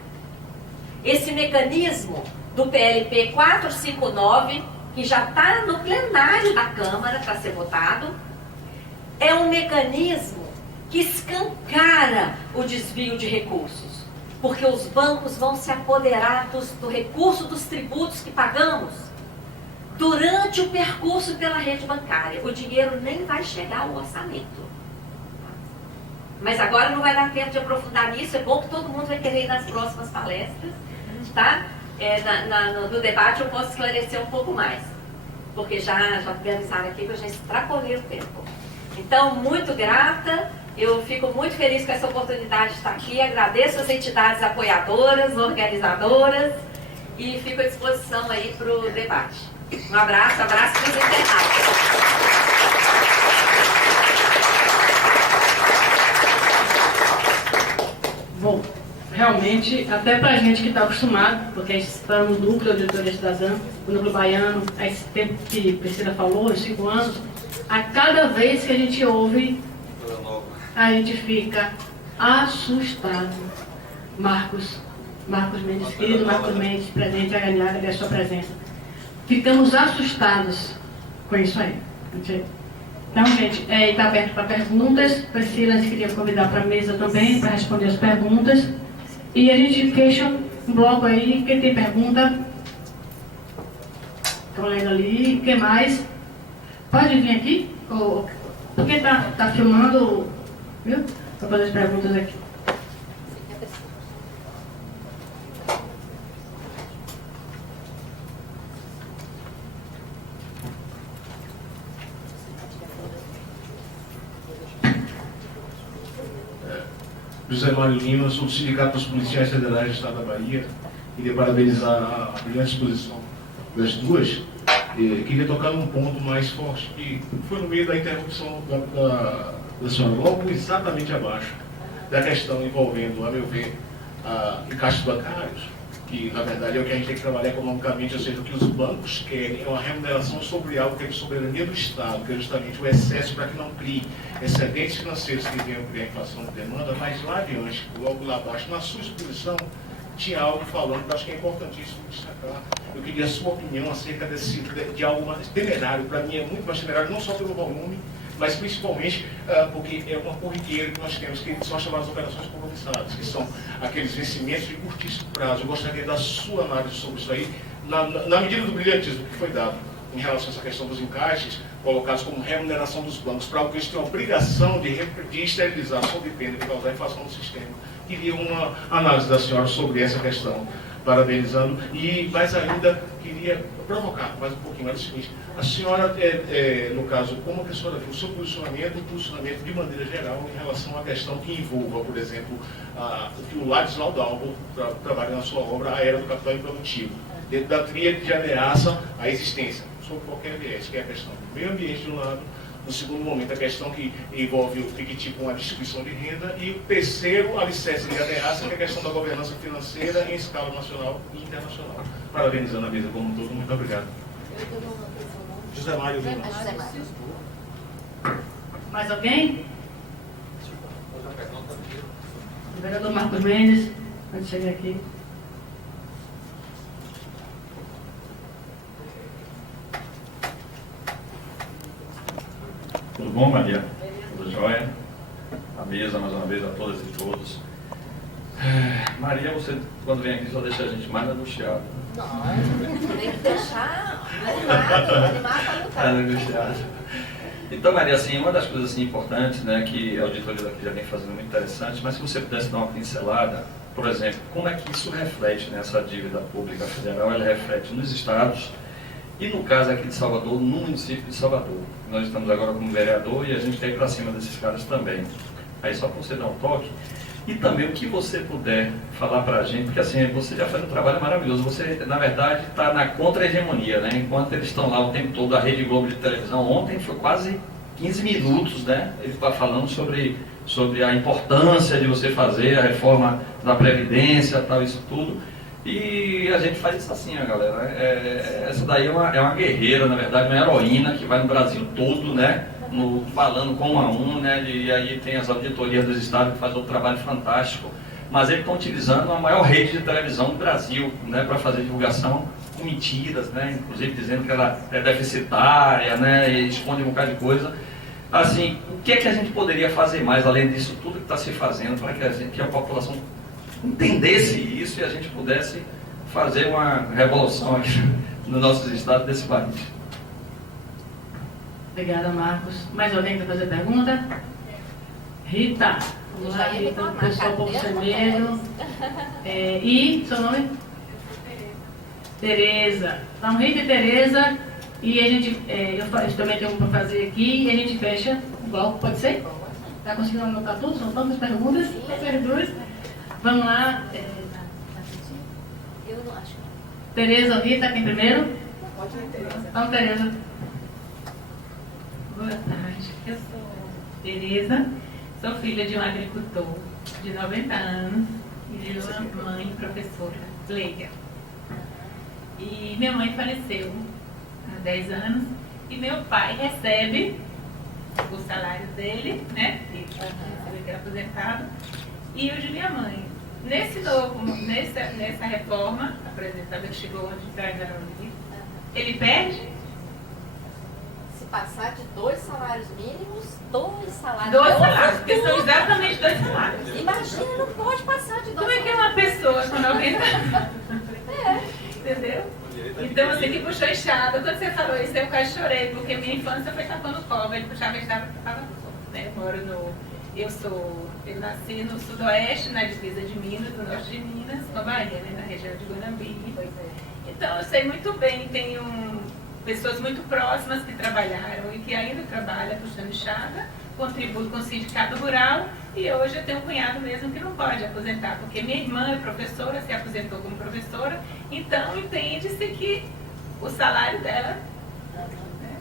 Esse mecanismo do PLP 459, que já está no plenário da Câmara para ser votado, é um mecanismo que escancara o desvio de recursos. Porque os bancos vão se apoderar do recurso dos tributos que pagamos durante o percurso pela rede bancária. O dinheiro nem vai chegar ao orçamento. Mas agora não vai dar tempo de aprofundar nisso. É bom que todo mundo vai querer ir nas próximas palestras. Tá? No debate eu posso esclarecer um pouco mais. Porque já me avisaram aqui que eu já extrapolei o tempo. Então, muito grata. Eu fico muito feliz com essa oportunidade de estar aqui. Agradeço as entidades apoiadoras, organizadoras. E fico à disposição aí para o debate. Um abraço para os internautas. Bom, realmente, até para a gente que está acostumado, porque a gente está no núcleo de auditoria cidadã, o núcleo baiano, a esse tempo que a Priscila falou, os 5 anos, a cada vez que a gente ouve, a gente fica assustado. Marcos Mendes, querido Marcos Mendes, presente, agradecer a sua presença. Ficamos assustados com isso aí. Então, gente, está aberto para perguntas. Priscila se queria convidar para a mesa também, para responder as perguntas. E a gente fecha um bloco aí. Quem tem pergunta? Colega ali. Quem mais? Pode vir aqui? Porque está filmando, viu? Para fazer as perguntas aqui. José Mário Lima, sou do Sindicato dos Policiais Federais do Estado da Bahia. Queria parabenizar a brilhante exposição das duas. Queria tocar num ponto mais forte, que foi no meio da interrupção da senhora, logo exatamente abaixo da questão envolvendo, a meu ver, encaixes bancários, que na verdade é o que a gente tem que trabalhar economicamente, ou seja, o que os bancos querem é uma remuneração sobre algo que é de soberania do Estado, que é justamente o excesso para que não crie excedentes financeiros que venham criar inflação de demanda, mas lá adiante, logo lá abaixo, na sua exposição, tinha algo falando, que acho que é importantíssimo destacar. Eu queria a sua opinião acerca de algo mais temerário. Para mim é muito mais temerário, não só pelo volume, mas principalmente porque é uma corriqueira que nós temos, que são as chamadas operações compromissadas, que são aqueles vencimentos de curtíssimo prazo. Eu gostaria da sua análise sobre isso aí, na medida do brilhantismo que foi dado em relação a essa questão dos encaixes, colocados como remuneração dos bancos, para algo que eles têm a obrigação de esterilizar sob pena de causar inflação no sistema. Queria uma análise da senhora sobre essa questão, parabenizando, e mais ainda queria provocar mais um pouquinho. Era o seguinte, a senhora, no caso, como a senhora viu o seu posicionamento de maneira geral em relação à questão que envolva, por exemplo, que o Ladislau Dalbo trabalha na sua obra A Era do Capital Improdutivo, dentro da tríade de ameaça à existência, sobre qualquer viés, que é a questão do meio ambiente de um lado, no segundo momento a questão que envolve o PIC com a distribuição de renda, e o terceiro alicerce de ameaça, que é a questão da governança financeira em escala nacional e internacional. Parabenizando a mesa como um todo, muito obrigado. José Mário Lima. Mais alguém? O vereador Marcos Mendes, pode chegar aqui. Tudo bom, Maria? Tudo jóia? A mesa, mais uma vez, a todas e todos. Maria, você, quando vem aqui, só deixa a gente mais angustiado. Não, tem que deixar animado para lutar. Angustiado. Então, Maria, assim, uma das coisas assim, importantes, né, que a auditoria daqui já vem fazendo muito interessante, mas se você pudesse dar uma pincelada, por exemplo, como é que isso reflete nessa dívida pública federal? Ela reflete nos estados e, no caso aqui de Salvador, no município de Salvador. Nós estamos agora como vereador e a gente quer ir para cima desses caras também. Aí só para você dar um toque. E também o que você puder falar para a gente, porque assim, você já faz um trabalho maravilhoso. Você, na verdade, está na contra-hegemonia, né? Enquanto eles estão lá o tempo todo, a Rede Globo de televisão, ontem foi quase 15 minutos, né? Ele está falando sobre a importância de você fazer a reforma da Previdência, tal, isso tudo. E a gente faz isso assim, galera. Essa daí é uma guerreira, na verdade, uma heroína que vai no Brasil todo, né? Falando com um a um, né? E aí tem as auditorias dos estados que fazem um trabalho fantástico. Mas eles estão utilizando a maior rede de televisão do Brasil, né? Para fazer divulgação com mentiras, né? Inclusive dizendo que ela é deficitária, né? E esconde um bocado de coisa. Assim, o que é que a gente poderia fazer mais, além disso tudo que está se fazendo, para que a população entendesse isso e a gente pudesse fazer uma revolução aqui nos nossos estados desse país. Obrigada, Marcos. Mais alguém quer fazer pergunta? Rita. Vamos lá, Rita. O pessoal um pouco sem medo. E seu nome? Tereza. Então, Rita e Tereza. E a gente, eu também tenho um para fazer aqui e a gente fecha igual, pode ser? Está conseguindo anotar tudo? São tantas perguntas? Duas. Vamos lá. Eu não acho. Tereza ou Rita, quem primeiro? Pode ir, Tereza. Então, Tereza. Boa tarde, eu sou Tereza, sou filha de um agricultor de 90 anos e de uma mãe professora leiga. E minha mãe faleceu há 10 anos e meu pai recebe o salário dele, né, que é aposentado, e o de minha mãe. Nessa reforma apresentada que chegou onde traz a ele perde? Passar de 2 salários mínimos, 2 salários. 2 salários, porque são exatamente 2 salários. Imagina, não pode passar de 2 Como é que é uma pessoa com 90 anos? Entendeu? Então você que puxou enxada. Quando você falou isso, eu quase chorei, porque minha infância foi tapando cova. Ele puxava enxada e tapava cova. Né? Eu nasci no sudoeste, na divisa de Minas, no norte de Minas, com a Bahia, né? Na região de Guanambi. Então eu sei muito bem, tenho pessoas muito próximas que trabalharam e que ainda trabalham puxando enxada, contribuem com o sindicato rural, e hoje eu tenho um cunhado mesmo que não pode aposentar, porque minha irmã é professora, se aposentou como professora, então entende-se que o salário dela... Né?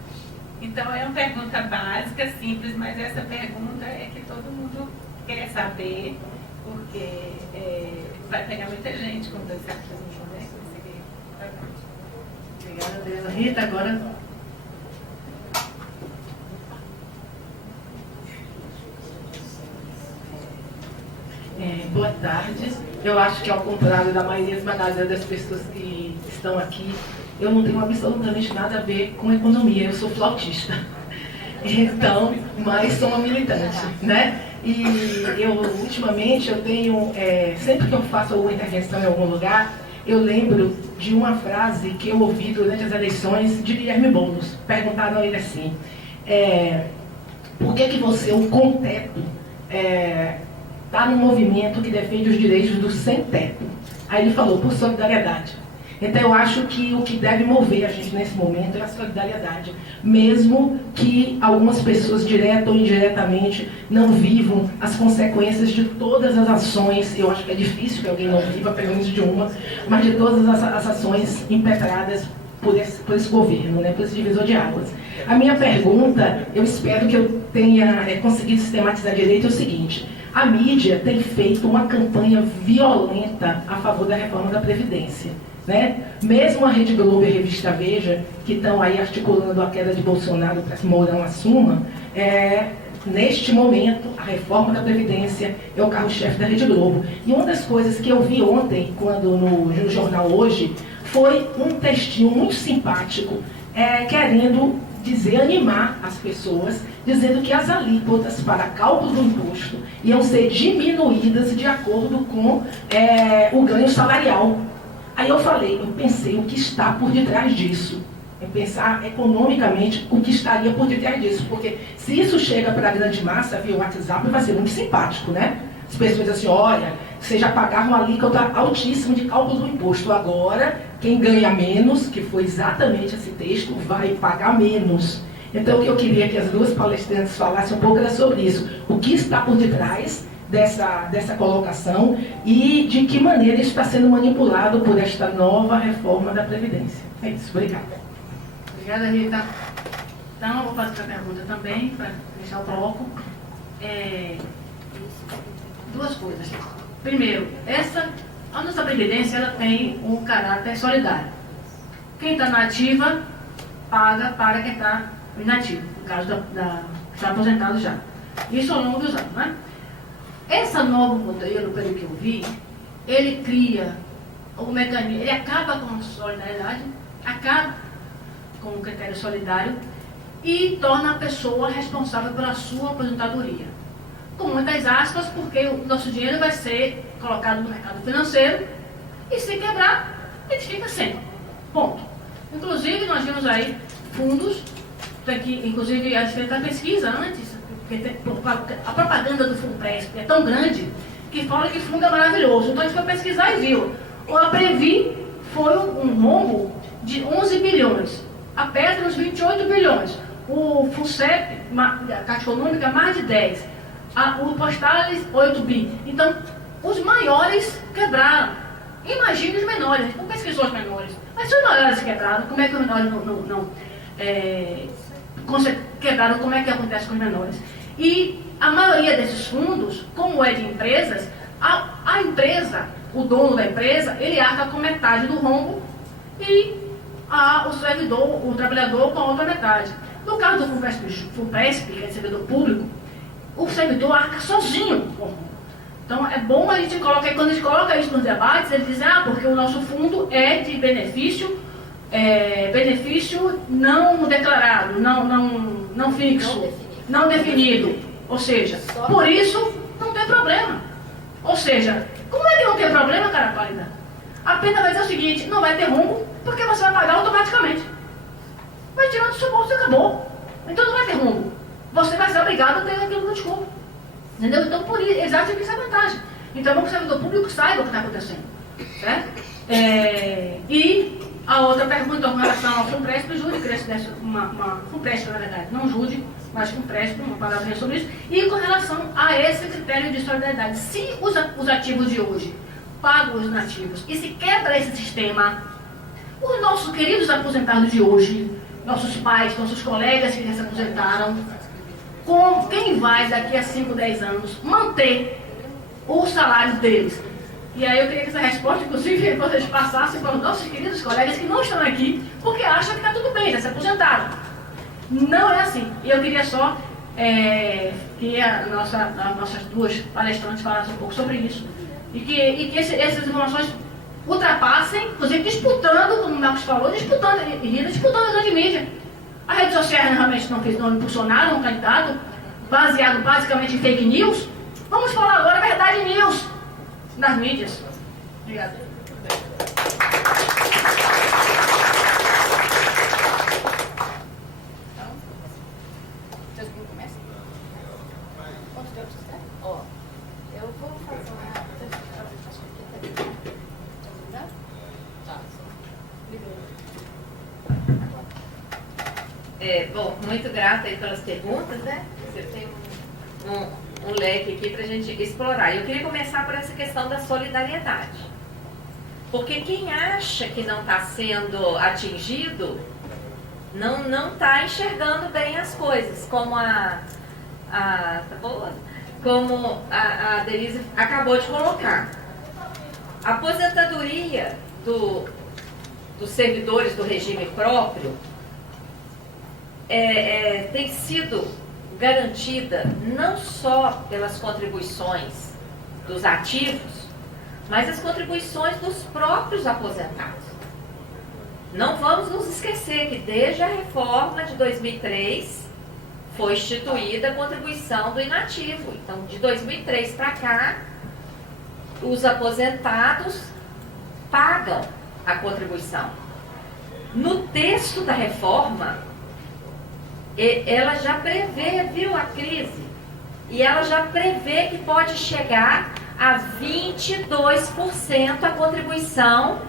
Então é uma pergunta básica, simples, mas essa pergunta é que todo mundo quer saber, porque vai pegar muita gente com 2 salários, né? Obrigada, Tereza. Rita, agora. Boa tarde, Eu acho que, ao contrário da maioria esmagadora das pessoas que estão aqui, eu não tenho absolutamente nada a ver com economia. Eu sou flautista. Então, mas sou uma militante, né? E eu, ultimamente, eu tenho, sempre que eu faço alguma intervenção em algum lugar, eu lembro de uma frase que eu ouvi durante as eleições de Guilherme Boulos. Perguntaram a ele assim, por que você, o com-teto, está num movimento que defende os direitos do sem-teto? Aí ele falou, por solidariedade. Então eu acho que o que deve mover a gente nesse momento é a solidariedade. Mesmo que algumas pessoas, direta ou indiretamente, não vivam as consequências de todas as ações, eu acho que é difícil que alguém não viva, pelo menos de uma, mas de todas as ações impetradas por esse governo, né, por esse divisor de águas. A minha pergunta, eu espero que eu tenha conseguido sistematizar direito, é o seguinte: a mídia tem feito uma campanha violenta a favor da reforma da Previdência. Né? Mesmo a Rede Globo e a revista Veja, que estão aí articulando a queda de Bolsonaro para que Mourão assuma, neste momento, a reforma da Previdência é o carro-chefe da Rede Globo. E uma das coisas que eu vi ontem, quando no jornal Hoje, foi um textinho muito simpático, querendo dizer, animar as pessoas, dizendo que as alíquotas para cálculo do imposto iam ser diminuídas de acordo com o ganho salarial. Aí eu pensei o que está por detrás disso. É pensar economicamente o que estaria por detrás disso. Porque se isso chega para a grande massa via WhatsApp, vai ser muito simpático, né? As pessoas dizem assim, olha, vocês já pagaram uma alíquota altíssima de cálculo do imposto. Agora, quem ganha menos, que foi exatamente esse texto, vai pagar menos. Então, o que eu queria que as duas palestrantes falassem um pouco era sobre isso. O que está por detrás dessa colocação e de que maneira isso está sendo manipulado por esta nova reforma da Previdência. É isso, obrigada. Obrigada, Rita. Então, eu vou fazer outra pergunta também, para deixar o bloco. Duas coisas. Primeiro, a nossa Previdência ela tem um caráter solidário. Quem está na ativa paga para quem está inativo, no caso que está aposentado já. Isso ao longo dos anos, né? Esse novo modelo, pelo que eu vi, ele cria um mecanismo, ele acaba com a solidariedade, acaba com o critério solidário e torna a pessoa responsável pela sua aposentadoria. Com muitas aspas, porque o nosso dinheiro vai ser colocado no mercado financeiro e se quebrar, ele fica sem. Ponto. Inclusive, nós vimos aí fundos, que, inclusive a gente fez a pesquisa antes, porque a propaganda do FUNPRESP é tão grande que fala que fundo é maravilhoso. Então a gente foi pesquisar e viu. A Previ foi um rombo de 11 bilhões. A Petros, 28 bilhões. O FUNCEP, a Caixa Econômica, mais de 10. O Postales, 8 bi. Então, os maiores quebraram. Imagine os menores. A gente não pesquisou os menores. Mas se os maiores quebraram, como é que os menores não quebraram, como é que acontece com os menores? E a maioria desses fundos, como é de empresas, a empresa, o dono da empresa, ele arca com metade do rombo e o servidor, o trabalhador, com a outra metade. No caso do FUNPRESP, que é servidor público, o servidor arca sozinho com o rombo. Então é bom a gente colocar, quando a gente coloca isso nos debates, ele diz, porque o nosso fundo é de benefício não declarado, não fixo, não definido. Ou seja, por isso não tem problema. Ou seja, como é que não tem problema, cara pálida? A pena vai dizer o seguinte, não vai ter rombo, porque você vai pagar automaticamente. Vai tirar do seu bolso e acabou. Então não vai ter rombo. Você vai ser obrigado a ter aquilo no desconto. Entendeu? Então, por isso, exatamente essa é a vantagem. Então, é bom que o servidor público saiba o que está acontecendo. Certo? E a outra pergunta com relação ao FUNPRESP, Júlio, queria se desse uma FUNPRESP, na verdade, não Júlio, mas FUNPRESP, uma palavrinha sobre isso. E com relação a esse critério de solidariedade, se os ativos de hoje pagam os inativos e se quebra esse sistema, os nossos queridos aposentados de hoje, nossos pais, nossos colegas que já se aposentaram, quem vai daqui a 5, 10 anos manter o salário deles? E aí eu queria que essa resposta, inclusive, vocês passassem para os nossos queridos colegas que não estão aqui, porque acham que está tudo bem, já se aposentaram. Não é assim. E eu queria só que as nossas duas palestrantes falassem um pouco sobre isso. E que essas informações ultrapassem, inclusive disputando, como o Marcos falou, disputando a grande mídia. As redes sociais realmente não impulsionaram um candidato baseado basicamente em fake news. Vamos falar agora a verdade news nas mídias. Obrigada. Eu vou fazer uma... Bom, muito grata aí pelas perguntas, né? Você tem um leque aqui para a gente explorar. Eu queria começar por essa questão da solidariedade. Porque quem acha que não está sendo atingido, não está enxergando bem as coisas, como como a Denise acabou de colocar. A aposentadoria dos servidores do regime próprio tem sido garantida não só pelas contribuições dos ativos, mas as contribuições dos próprios aposentados. Não vamos nos esquecer que desde a reforma de 2003 foi instituída a contribuição do inativo. Então, de 2003 para cá, os aposentados pagam a contribuição. No texto da reforma, ela já prevê, viu, a crise, e ela já prevê que pode chegar a 22% a contribuição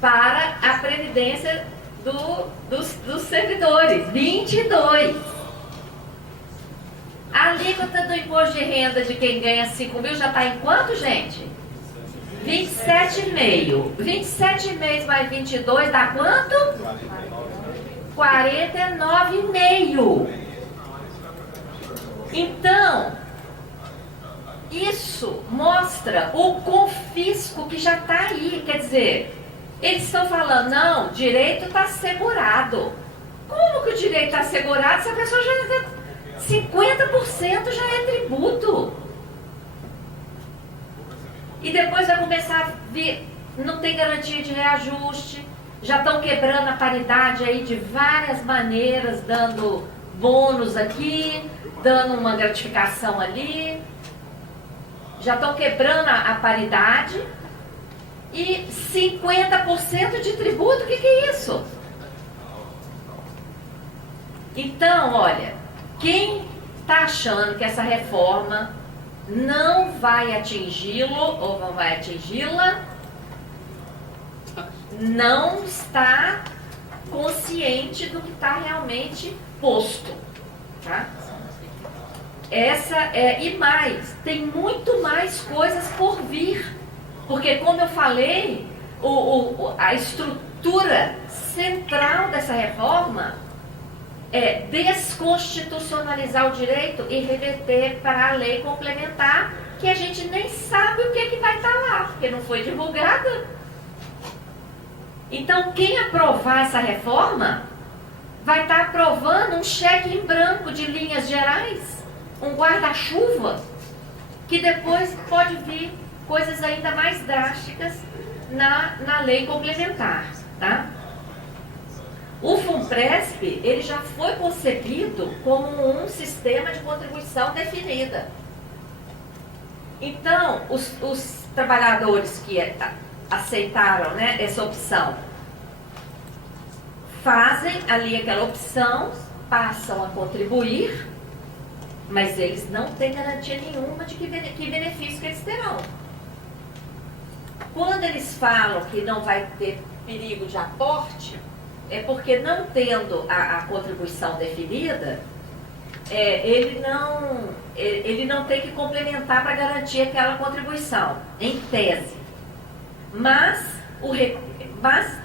para a previdência dos servidores. 22%. A alíquota do imposto de renda de quem ganha 5 mil já está em quanto, gente? 27,5%. 27,5% mais 22 dá quanto? 49,5%. Então, isso mostra o confisco que já está aí. Quer dizer, eles estão falando, não, direito está assegurado. Como que o direito está assegurado se a pessoa já 50% já é tributo? E depois vai começar a vir, não tem garantia de reajuste, já estão quebrando a paridade aí de várias maneiras, dando bônus aqui, dando uma gratificação ali, já estão quebrando a paridade. E 50% de tributo, o que é isso? Então, olha, quem está achando que essa reforma não vai atingi-lo ou não vai atingi-la, não está consciente do que está realmente posto, tá? E mais, tem muito mais coisas por vir. Porque, como eu falei, a estrutura central dessa reforma é desconstitucionalizar o direito e reverter para a lei complementar, que a gente nem sabe o que vai estar lá, porque não foi divulgada. Então, quem aprovar essa reforma vai estar aprovando um cheque em branco de linhas gerais, um guarda-chuva, que depois pode vir coisas ainda mais drásticas na lei complementar, tá? O FUNPRESP, ele já foi concebido como um sistema de contribuição definida. Então, os trabalhadores que aceitaram, né, essa opção, fazem ali aquela opção, passam a contribuir, mas eles não têm garantia nenhuma de que benefício que eles terão. Quando eles falam que não vai ter perigo de aporte, é porque não tendo a contribuição definida, ele não tem que complementar para garantir aquela contribuição, em tese. Mas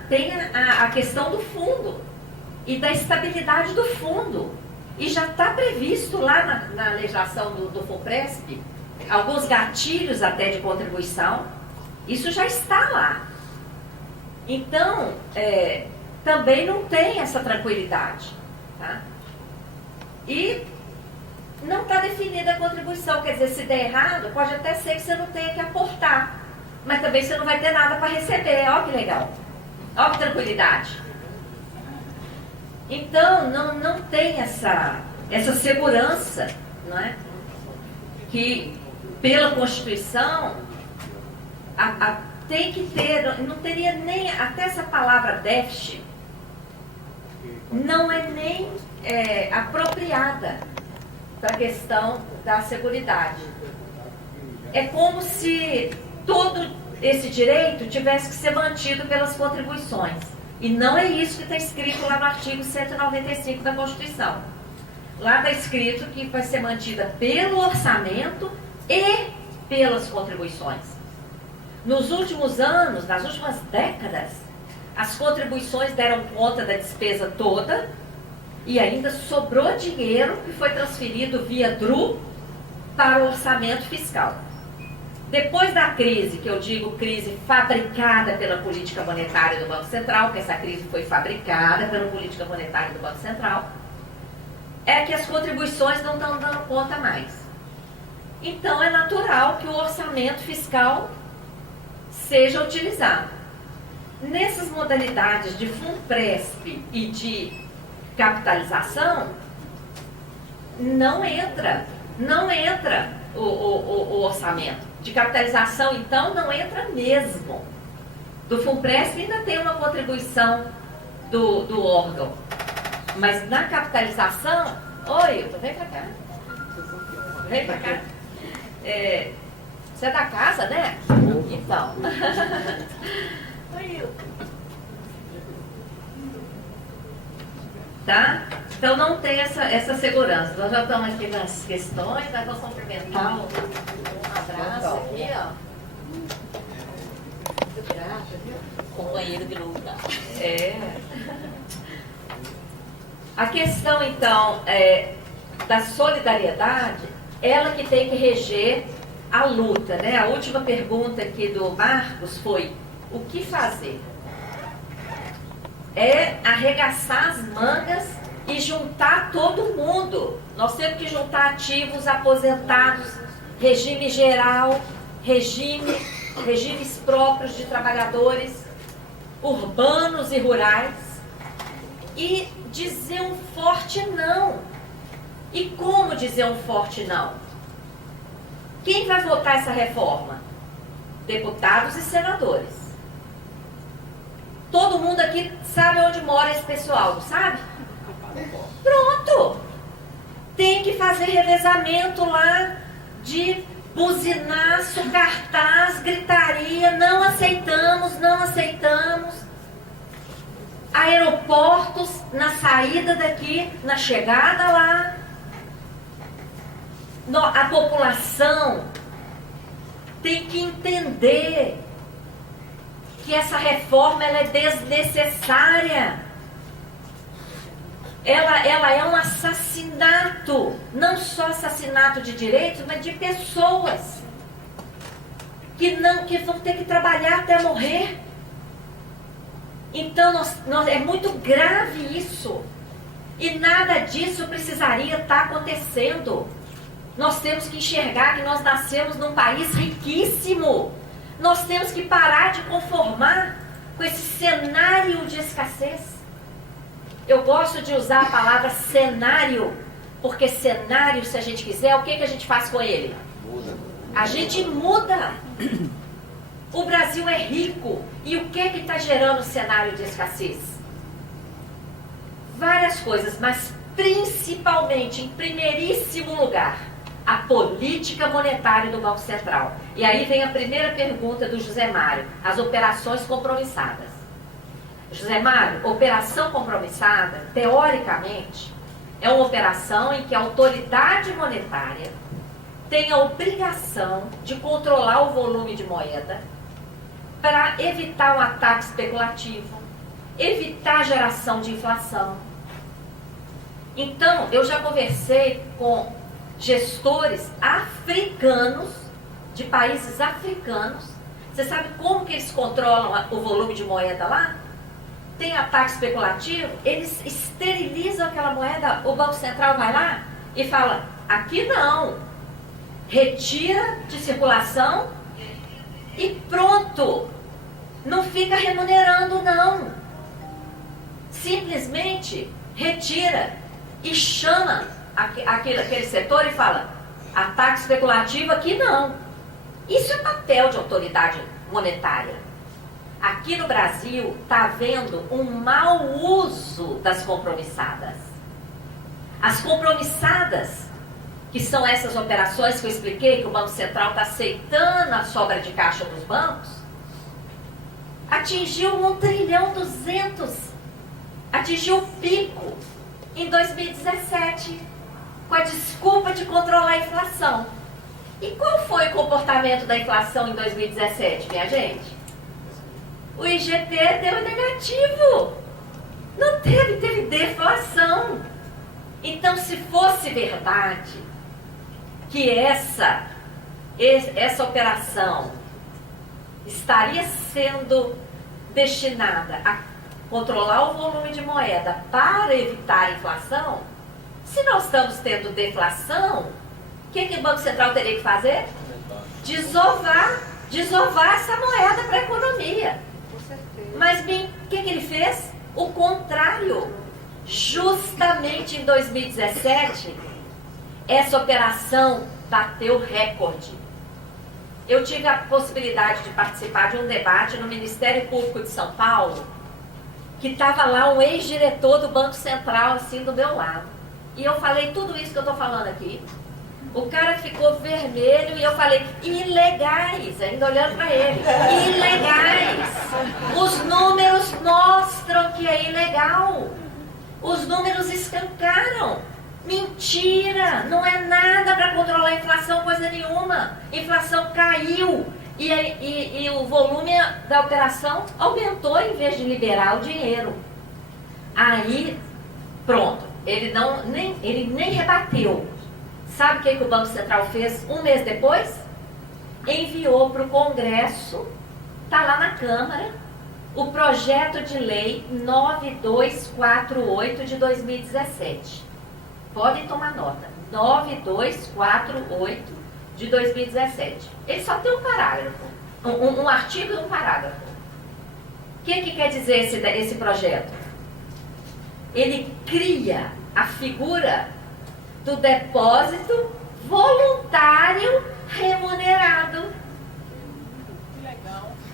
tem a questão do fundo e da estabilidade do fundo. E já está previsto lá na legislação do FUNPRESP, alguns gatilhos até de contribuição. Isso já está lá. Então, também não tem essa tranquilidade. Tá? E não está definida a contribuição. Quer dizer, se der errado, pode até ser que você não tenha que aportar, mas também você não vai ter nada para receber. Olha que legal, olha que tranquilidade. Então, não tem essa segurança, não é? Que pela Constituição tem que ter, não teria nem, até essa palavra déficit não é nem apropriada para a questão da seguridade. É como se todo esse direito tivesse que ser mantido pelas contribuições. E não é isso que está escrito lá no artigo 195 da Constituição. Lá está escrito que vai ser mantida pelo orçamento e pelas contribuições. Nos últimos anos, nas últimas décadas, as contribuições deram conta da despesa toda e ainda sobrou dinheiro que foi transferido via DRU para o orçamento fiscal. Depois da crise, que eu digo crise fabricada pela política monetária do Banco Central, que essa crise foi fabricada pela política monetária do Banco Central, é que as contribuições não estão dando conta mais. Então é natural que o orçamento fiscal seja utilizado. Nessas modalidades de FUNPRESP e de capitalização, não entra o orçamento. De capitalização, então, não entra mesmo. Do FUNPRESP ainda tem uma contribuição do órgão. Mas na capitalização, vem pra cá. Vem pra cá. Você é da casa, né? Então. Tá? Então não tem essa segurança. Nós já estamos aqui nas questões, nós vamos cumprimentar um abraço aqui, ó. Muito grata, viu? Companheiro de luta. A questão, então, da solidariedade, ela que tem que reger a luta, né? A última pergunta aqui do Marcos foi: o que fazer? É arregaçar as mangas e juntar todo mundo. Nós temos que juntar ativos, aposentados, regime geral, regimes próprios de trabalhadores, urbanos e rurais, e dizer um forte não. E como dizer um forte não? Quem vai votar essa reforma? Deputados e senadores. Todo mundo aqui sabe onde mora esse pessoal, não sabe? Pronto! Tem que fazer revezamento lá de buzinaço, cartaz, gritaria, não aceitamos. Aeroportos, na saída daqui, na chegada lá. A população tem que entender que essa reforma ela é desnecessária. Ela é um assassinato, não só assassinato de direitos, mas de pessoas que vão ter que trabalhar até morrer. Então é muito grave isso. E nada disso precisaria estar acontecendo. Nós temos que enxergar que nós nascemos num país riquíssimo. Nós temos que parar de conformar com esse cenário de escassez. Eu gosto de usar a palavra cenário, porque cenário, se a gente quiser, o que a gente faz com ele? A gente muda. O Brasil é rico. E o que está gerando o cenário de escassez? Várias coisas, mas principalmente, em primeiríssimo lugar, a política monetária do Banco Central. E aí vem a primeira pergunta do José Mário, as operações compromissadas. José Mário, operação compromissada, teoricamente, é uma operação em que a autoridade monetária tem a obrigação de controlar o volume de moeda para evitar um ataque especulativo, evitar a geração de inflação. Então, eu já conversei com gestores africanos, de países africanos. Você sabe como que eles controlam o volume de moeda lá? Tem ataque especulativo, eles esterilizam aquela moeda, o Banco Central vai lá e fala: Aqui não. Retira de circulação e pronto. Não fica remunerando, não. Simplesmente retira e chama aquele setor e fala: ataque especulativo aqui não. Isso é papel de autoridade monetária. Aqui no Brasil está havendo um mau uso das compromissadas. As compromissadas, que são essas operações que eu expliquei, que o Banco Central está aceitando a sobra de caixa dos bancos, atingiu 1,2 trilhão, atingiu o pico em 2017, com a desculpa de controlar a inflação. E qual foi o comportamento da inflação em 2017, minha gente? O IGP deu negativo. Não teve deflação. Então, se fosse verdade que essa operação estaria sendo destinada a controlar o volume de moeda para evitar a inflação, se nós estamos tendo deflação, o que o Banco Central teria que fazer? Desovar essa moeda para a economia. Mas bem, o que ele fez? O contrário. Justamente em 2017, essa operação bateu recorde. Eu tive a possibilidade de participar de um debate no Ministério Público de São Paulo, que estava lá um ex-diretor do Banco Central, assim, do meu lado. E eu falei tudo isso que eu estou falando aqui. O cara ficou vermelho e eu falei: ilegais, ainda olhando para ele. Ilegais. Os números mostram que é ilegal. Os números escancaram. Mentira, não é nada para controlar a inflação, coisa nenhuma. A inflação caiu e o volume da operação aumentou em vez de liberar o dinheiro. Aí, pronto, ele nem rebateu. Sabe o que o Banco Central fez um mês depois? Enviou para o Congresso, está lá na Câmara, o projeto de lei 9248 de 2017. Podem tomar nota. 9248 de 2017. Ele só tem um parágrafo. Um artigo e um parágrafo. O que quer dizer esse projeto? Ele cria a figura do depósito voluntário remunerado.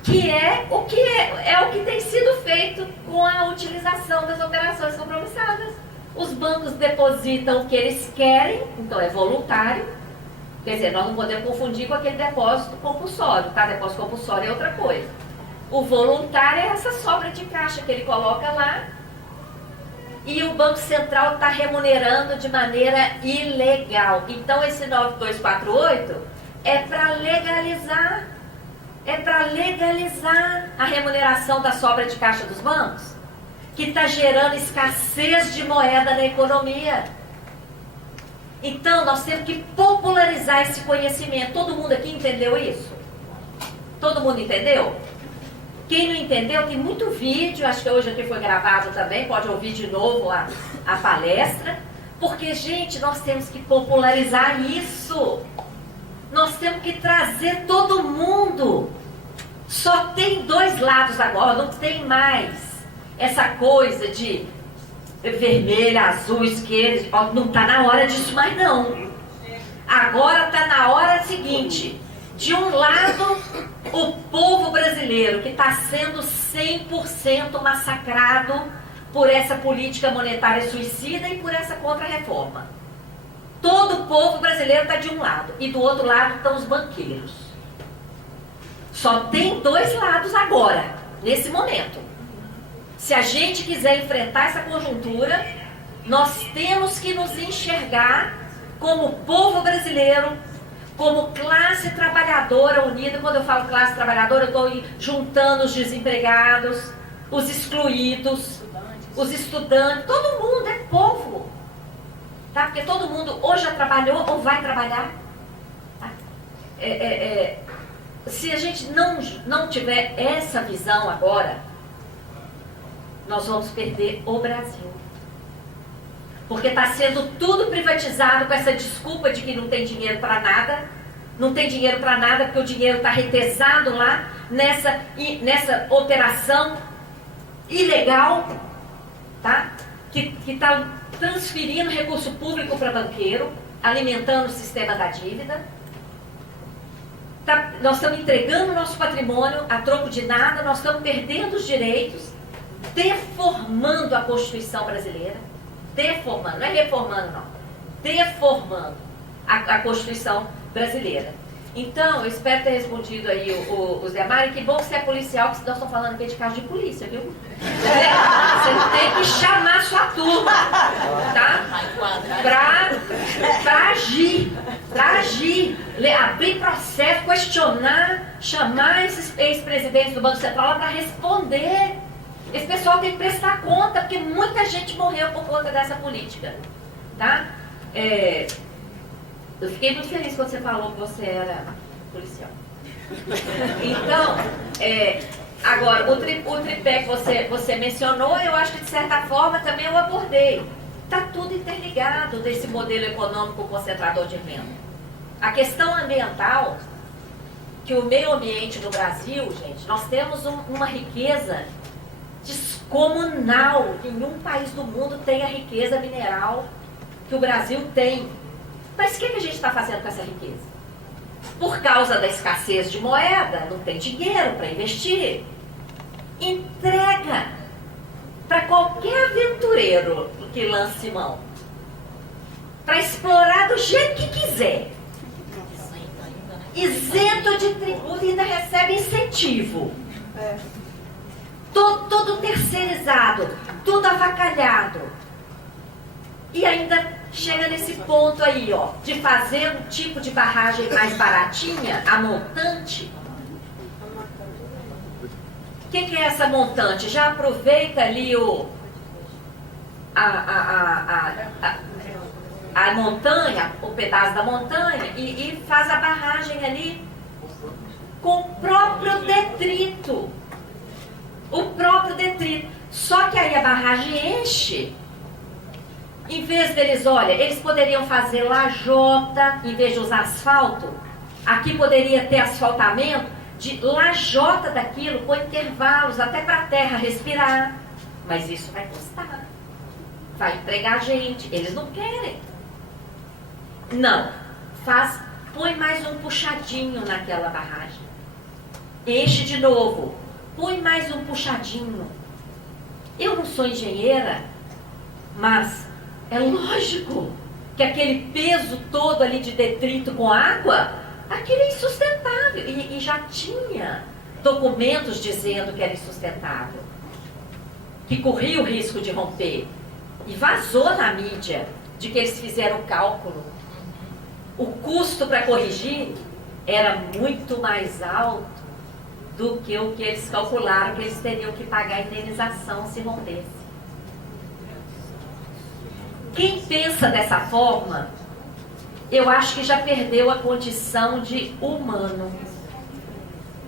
Que é o que tem sido feito com a utilização das operações compromissadas. Os bancos depositam o que eles querem, então é voluntário. Quer dizer, nós não podemos confundir com aquele depósito compulsório, tá? Depósito compulsório é outra coisa. O voluntário é essa sobra de caixa que ele coloca lá e o Banco Central está remunerando de maneira ilegal. Então esse 9248 é para legalizar. É para legalizar a remuneração da sobra de caixa dos bancos, que está gerando escassez de moeda na economia. Então, nós temos que popularizar esse conhecimento. Todo mundo aqui entendeu isso? Todo mundo entendeu? Quem não entendeu, tem muito vídeo, acho que hoje aqui foi gravado também, pode ouvir de novo a palestra, porque, gente, nós temos que popularizar isso. Nós temos que trazer todo mundo. Só tem dois lados agora, não tem mais essa coisa de vermelho, azul, esquerda. Não está na hora disso mais não. Agora está na hora seguinte: de um lado, o povo brasileiro que está sendo 100% massacrado por essa política monetária suicida e por essa contra-reforma. Todo o povo brasileiro está de um lado e do outro lado estão os banqueiros. Só tem dois lados agora, nesse momento. Se a gente quiser enfrentar essa conjuntura, nós temos que nos enxergar como povo brasileiro, como classe trabalhadora unida. Quando eu falo classe trabalhadora, eu estou juntando os desempregados, os excluídos, os estudantes, todo mundo é povo. Tá? Porque todo mundo ou já trabalhou ou vai trabalhar. Tá? Se a gente não tiver essa visão agora, nós vamos perder o Brasil. Porque está sendo tudo privatizado com essa desculpa de que não tem dinheiro para nada. Não tem dinheiro para nada porque o dinheiro está retesado lá nessa operação ilegal, tá? Que está transferindo recurso público para banqueiro, alimentando o sistema da dívida. Nós estamos entregando o nosso patrimônio a troco de nada, nós estamos perdendo os direitos, deformando a Constituição brasileira. Deformando, não é reformando não, deformando a Constituição brasileira. Então, eu espero ter respondido aí o Zé Mário. Que bom que você é policial, que nós estamos falando aqui de caso de polícia, viu? Você tem que chamar sua turma, tá? Pra agir, abrir processo, questionar, chamar esses ex-presidentes do Banco Central lá para responder. Esse pessoal tem que prestar conta, porque muita gente morreu por conta dessa política, tá? Eu fiquei muito feliz quando você falou que você era policial. Então, agora, o tripé que você mencionou, eu acho que de certa forma também eu abordei. Está tudo interligado desse modelo econômico concentrador de renda. A questão ambiental, que o meio ambiente no Brasil, gente, nós temos uma riqueza descomunal. Nenhum país do mundo tem a riqueza mineral que o Brasil tem. Mas o que a gente está fazendo com essa riqueza? Por causa da escassez de moeda, não tem dinheiro para investir. Entrega para qualquer aventureiro que lance mão, para explorar do jeito que quiser. Isento de tributo e ainda recebe incentivo. Todo terceirizado, tudo avacalhado. E ainda chega nesse ponto aí, ó, de fazer um tipo de barragem mais baratinha, a montante. O que é essa montante? Já aproveita ali a montanha, o pedaço da montanha, e faz a barragem ali com o próprio detrito. O próprio detrito. Só que aí a barragem enche. Em vez deles, olha, eles poderiam fazer lajota, em vez de usar asfalto. Aqui poderia ter asfaltamento de lajota daquilo, com intervalos, até para a terra respirar. Mas isso vai custar. Vai empregar gente. Eles não querem. Não. Põe mais um puxadinho naquela barragem. Enche de novo. Põe mais um puxadinho. Eu não sou engenheira, mas é lógico que aquele peso todo ali de detrito com água, aquilo é insustentável. E já tinha documentos dizendo que era insustentável, que corria o risco de romper. E vazou na mídia de que eles fizeram o cálculo. O custo para corrigir era muito mais alto do que o que eles calcularam que eles teriam que pagar a indenização se rompesse. Quem pensa dessa forma, eu acho que já perdeu a condição de humano.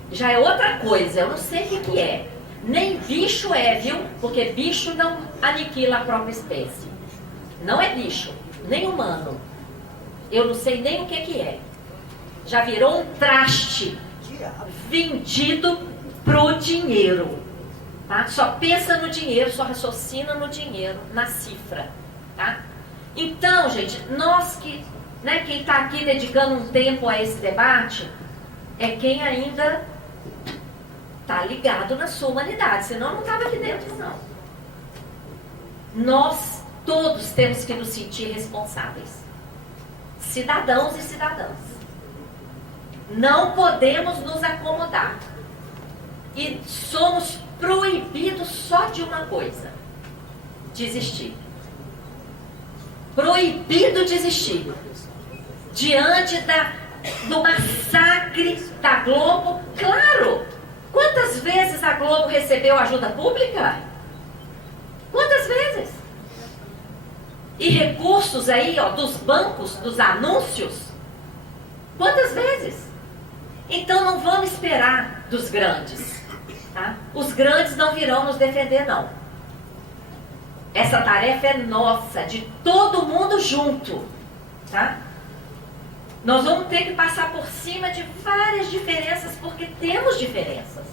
Já é outra coisa, eu não sei o que é. Nem bicho é, viu? Porque bicho não aniquila a própria espécie. Não é bicho, nem humano. Eu não sei nem o que é. Já virou um traste vendido pro dinheiro. Tá? Só pensa no dinheiro, só raciocina no dinheiro, na cifra. Tá? Então, gente, nós que, né, quem está aqui dedicando um tempo a esse debate, é quem ainda está ligado na sua humanidade, senão não estava aqui dentro, não. Nós todos temos que nos sentir responsáveis. Cidadãos e cidadãs. Não podemos nos acomodar. E somos proibidos só de uma coisa: desistir. Proibido desistir. Diante do massacre da Globo, claro! Quantas vezes a Globo recebeu ajuda pública? Quantas vezes? E recursos aí, ó, dos bancos, dos anúncios? Quantas vezes? Então não vamos esperar dos grandes. Tá? Os grandes não virão nos defender, não. Essa tarefa é nossa, de todo mundo junto, tá? Nós vamos ter que passar por cima de várias diferenças, porque temos diferenças.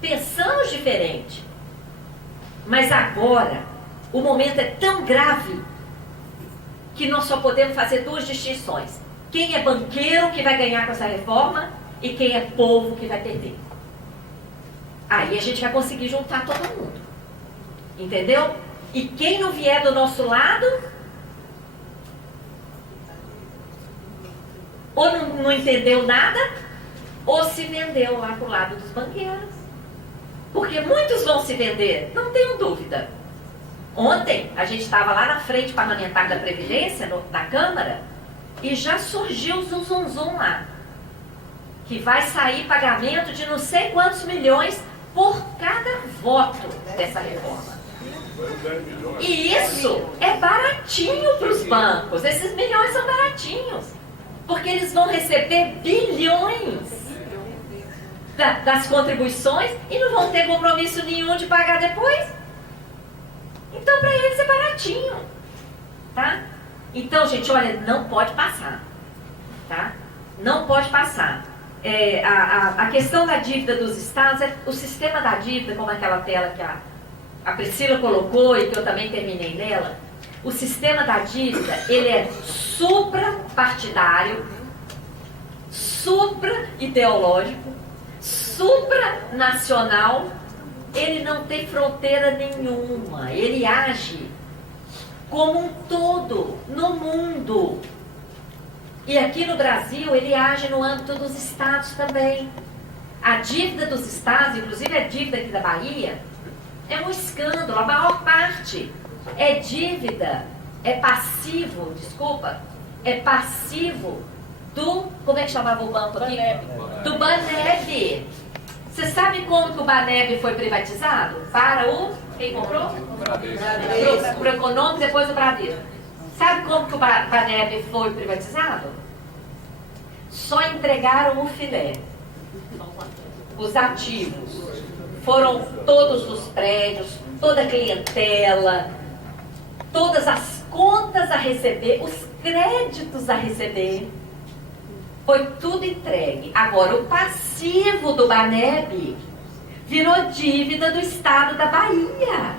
Pensamos diferente. Mas agora, o momento é tão grave que nós só podemos fazer duas distinções. Quem é banqueiro que vai ganhar com essa reforma e quem é povo que vai perder. Aí a gente vai conseguir juntar todo mundo. Entendeu? E quem não vier do nosso lado, ou não entendeu nada, ou se vendeu lá pro lado dos banqueiros. Porque muitos vão se vender, não tenho dúvida. Ontem, a gente estava lá na frente parlamentar da Previdência, na Câmara, e já surgiu o zum lá. Que vai sair pagamento de não sei quantos milhões por cada voto dessa reforma. E isso é baratinho para os bancos. Esses milhões são baratinhos. Porque eles vão receber bilhões das contribuições e não vão ter compromisso nenhum de pagar depois. Então, para eles é baratinho. Tá? Então, gente, olha, não pode passar. Tá? Não pode passar. A questão da dívida dos estados, o sistema da dívida, como aquela tela que a Priscila colocou e que eu também terminei nela, o sistema da dívida, ele é suprapartidário, supra-ideológico, supranacional, ele não tem fronteira nenhuma, ele age como um todo, no mundo. E aqui no Brasil, ele age no âmbito dos estados também. A dívida dos estados, inclusive a dívida aqui da Bahia, é um escândalo. A maior parte é dívida, é passivo do, como é que chamava o banco aqui? Do Baneb. Você sabe como que o Baneb foi privatizado? Para o, quem comprou? Para o Econômico, depois o Bradesco. Sabe como que o Baneb foi privatizado? Só entregaram o filé. Os ativos. Foram todos os prédios, toda a clientela, todas as contas a receber, os créditos a receber. Foi tudo entregue. Agora, o passivo do Baneb virou dívida do estado da Bahia.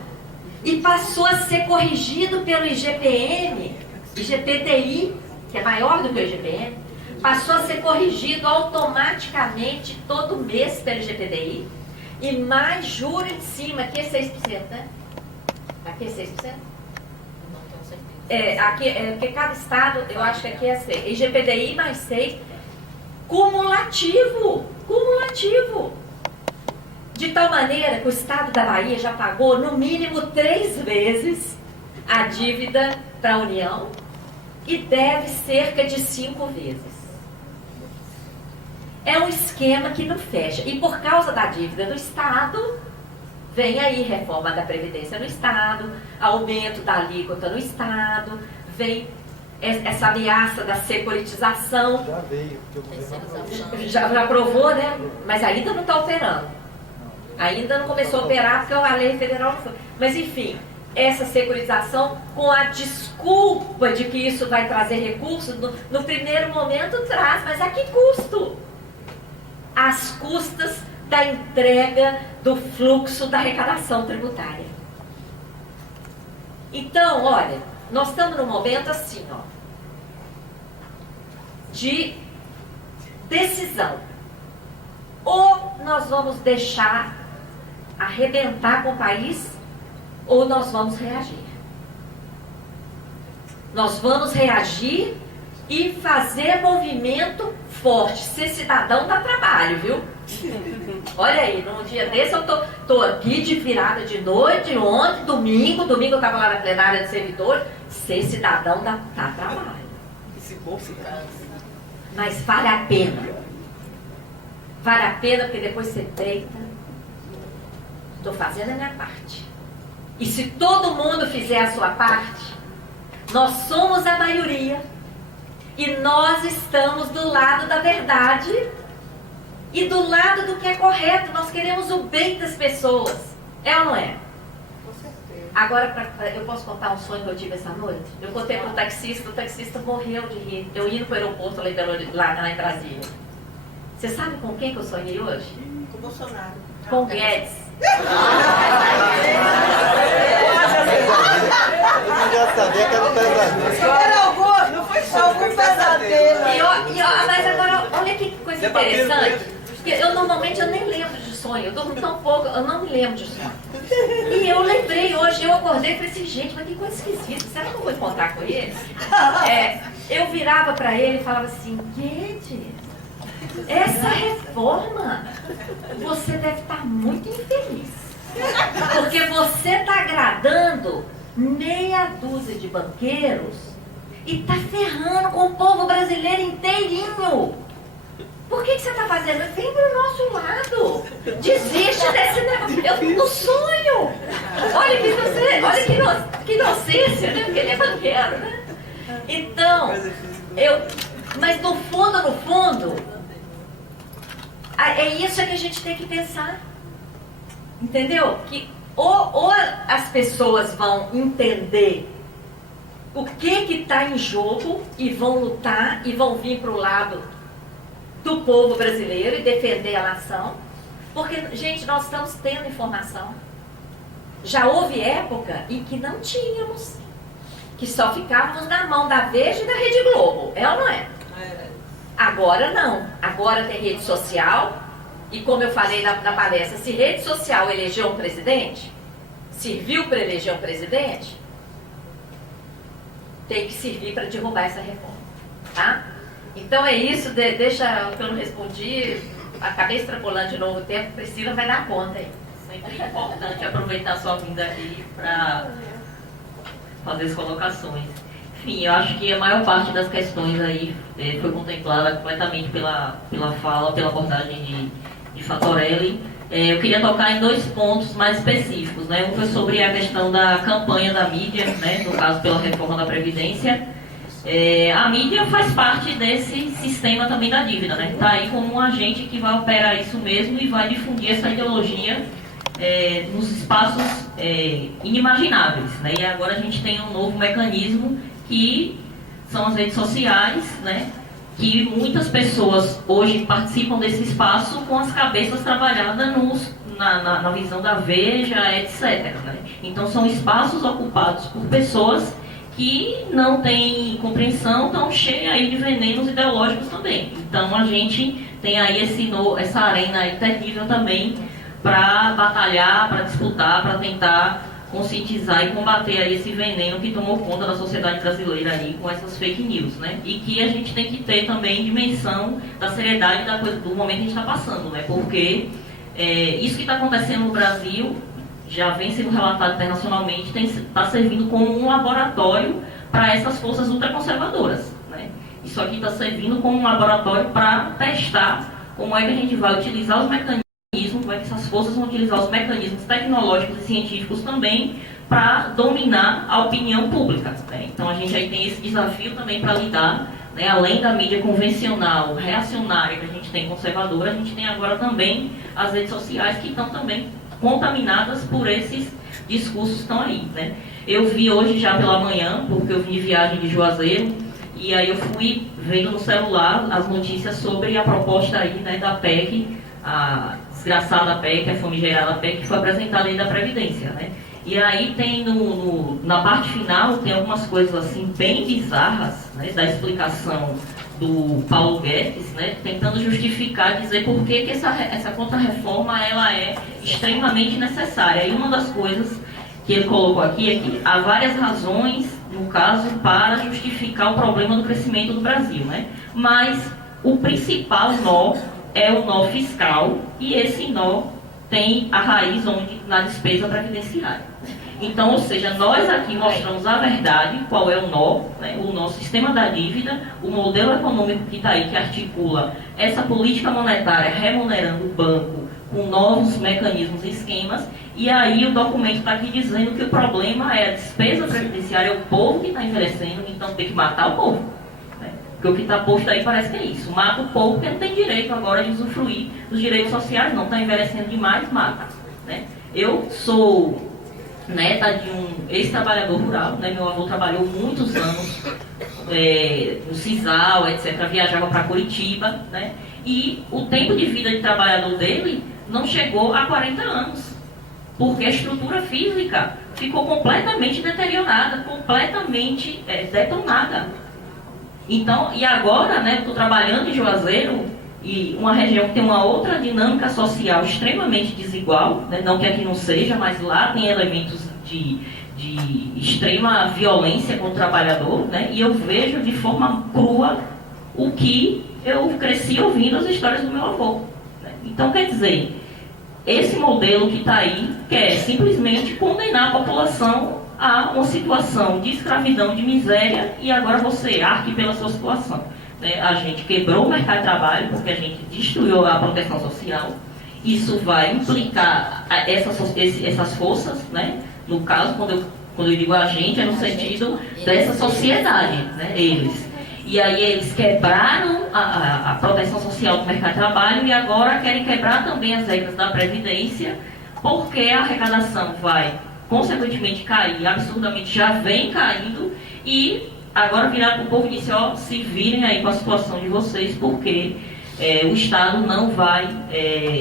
E passou a ser corrigido pelo IGPM, IGPTI, que é maior do que o IGPM, passou a ser corrigido automaticamente todo mês pelo IGPTI, e mais juro em cima, aqui é 6%, né? Aqui é 6%? Porque cada estado, eu acho que aqui é 6%. IGPTI mais 6%, cumulativo. De tal maneira que o estado da Bahia já pagou no mínimo 3 vezes a dívida para a União e deve cerca de 5 vezes. É um esquema que não fecha. E por causa da dívida do estado, vem aí reforma da Previdência no estado, aumento da alíquota no estado, vem essa ameaça da securitização. Já veio, porque o governo já aprovou, né? Mas ainda não está operando. Ainda não começou a operar porque a lei federal não foi. Mas enfim, essa securitização com a desculpa de que isso vai trazer recursos, no primeiro momento traz, mas a que custo? Às custas da entrega do fluxo da arrecadação tributária. Então, olha, nós estamos num momento assim, ó, de decisão. Ou nós vamos deixar arrebentar com o país, ou nós vamos reagir. Nós vamos reagir e fazer movimento forte. Ser cidadão dá trabalho, viu? Olha aí, num dia desse eu tô aqui de virada de noite, ontem, domingo eu estava lá na plenária de servidores. Ser cidadão dá trabalho. Mas vale a pena. Vale a pena porque depois você deita. Estou fazendo a minha parte. E se todo mundo fizer a sua parte, nós somos a maioria. E nós estamos do lado da verdade e do lado do que é correto. Nós queremos o bem das pessoas. É ou não é? Com certeza. Agora, eu posso contar um sonho que eu tive essa noite? Eu contei para o taxista morreu de rir. Eu indo para o aeroporto lá em Brasília. Você sabe com quem que eu sonhei hoje? Com o Bolsonaro. Com o Guedes. Eu já sabia que era um pesadelo. Era algum, não foi só algum pesadelo. Mas agora, olha que coisa interessante. Eu normalmente nem lembro de sonho. Eu durmo tão pouco, eu não me lembro de sonho. E eu lembrei hoje, eu acordei e falei assim, gente, mas que coisa esquisita. Será que eu vou encontrar com ele? Eu virava para ele e falava assim, Guedes, essa reforma, você deve estar muito infeliz. Porque você está agradando meia dúzia de banqueiros e está ferrando com o povo brasileiro inteirinho. Por que você está fazendo? Vem para o nosso lado. Desiste desse negócio. Eu no sonho. Olha que inocência, né? Porque ele é banqueiro, né? Então, mas no fundo, é isso que a gente tem que pensar. Entendeu? Que ou as pessoas vão entender o que está em jogo e vão lutar e vão vir para o lado do povo brasileiro e defender a nação, porque, gente, nós estamos tendo informação. Já houve época em que não tínhamos, que só ficávamos na mão da Veja e da Rede Globo, é ou não é? Agora não, agora tem rede social, e como eu falei na palestra, se rede social elegeu um presidente, serviu para eleger um presidente, tem que servir para derrubar essa reforma, tá? Então é isso, deixa o que eu não respondi, acabei extrapolando de novo o tempo, Priscila vai dar conta aí. Sempre é importante aproveitar a sua vinda aqui para fazer as colocações. Enfim, eu acho que a maior parte das questões aí foi contemplada completamente pela fala, pela abordagem de Fatorelli. Eu queria tocar em dois pontos mais específicos, né? Um foi sobre a questão da campanha da mídia, né? No caso pela reforma da Previdência. A mídia faz parte desse sistema também da dívida, né? Está aí como um agente que vai operar isso mesmo e vai difundir essa ideologia nos espaços inimagináveis, né? E agora a gente tem um novo mecanismo que são as redes sociais, né? Que muitas pessoas hoje participam desse espaço com as cabeças trabalhadas na visão da Veja, etc. Né? Então são espaços ocupados por pessoas que não têm compreensão, estão cheias aí de venenos ideológicos também. Então a gente tem aí essa arena aí terrível também para batalhar, para disputar, para tentar conscientizar e combater aí esse veneno que tomou conta da sociedade brasileira aí com essas fake news, né? E que a gente tem que ter também dimensão da seriedade do momento que a gente está passando, né? Porque isso que está acontecendo no Brasil já vem sendo relatado internacionalmente, está servindo como um laboratório para essas forças ultraconservadoras, né? Isso aqui está servindo como um laboratório para testar como é que a gente vai utilizar os mecanismos, como é que essas forças vão utilizar os mecanismos tecnológicos e científicos também para dominar a opinião pública, né? Então a gente aí tem esse desafio também para lidar, né? Além da mídia convencional, reacionária que a gente tem conservadora, a gente tem agora também as redes sociais que estão também contaminadas por esses discursos que estão aí, né? Eu vi hoje já pela manhã, porque eu vim de viagem de Juazeiro, e aí eu fui vendo no celular as notícias sobre a proposta aí, né, da PEC, a desgraçada PEC, a famigerada PEC, que foi apresentada aí da Previdência, né? E aí tem na parte final, tem algumas coisas assim bem bizarras, né, da explicação do Paulo Guedes, né, tentando justificar, dizer por que essa contra-reforma ela é extremamente necessária. E uma das coisas que ele colocou aqui é que há várias razões, no caso, para justificar o problema do crescimento do Brasil, né? Mas o principal nó é o nó fiscal, e esse nó tem a raiz na despesa previdenciária. Então, ou seja, nós aqui mostramos a verdade, qual é o nó, né? O nosso sistema da dívida, o modelo econômico que está aí, que articula essa política monetária remunerando o banco com novos mecanismos e esquemas, e aí o documento está aqui dizendo que o problema é a despesa previdenciária, é o povo que está envelhecendo, então tem que matar o povo. Porque o que está posto aí parece que é isso. Mata o povo porque não tem direito agora de usufruir dos direitos sociais, não. Está envelhecendo demais, mata. Né? Eu sou neta de um ex-trabalhador rural, né? Meu avô trabalhou muitos anos no Cisal, etc. Viajava para Curitiba, né? E o tempo de vida de trabalhador dele não chegou a 40 anos, porque a estrutura física ficou completamente deteriorada, completamente detonada. Então, e agora, né, eu estou trabalhando em Juazeiro, e uma região que tem uma outra dinâmica social extremamente desigual, né? Não que aqui não seja, mas lá tem elementos de extrema violência contra o trabalhador, né? E eu vejo de forma crua o que eu cresci ouvindo as histórias do meu avô, né? Então, quer dizer, esse modelo que está aí quer simplesmente condenar a população a uma situação de escravidão, de miséria, e agora você arque pela sua situação. A gente quebrou o mercado de trabalho porque a gente destruiu a proteção social. Isso vai implicar essas forças, né? No caso, quando eu digo a gente, é no sentido dessa sociedade, né? Eles. E aí eles quebraram a proteção social do mercado de trabalho e agora querem quebrar também as regras da Previdência, porque a arrecadação vai, consequentemente, cair absurdamente, já vem caindo, e agora virar para o povo e dizer, ó, se virem aí com a situação de vocês, porque o Estado não vai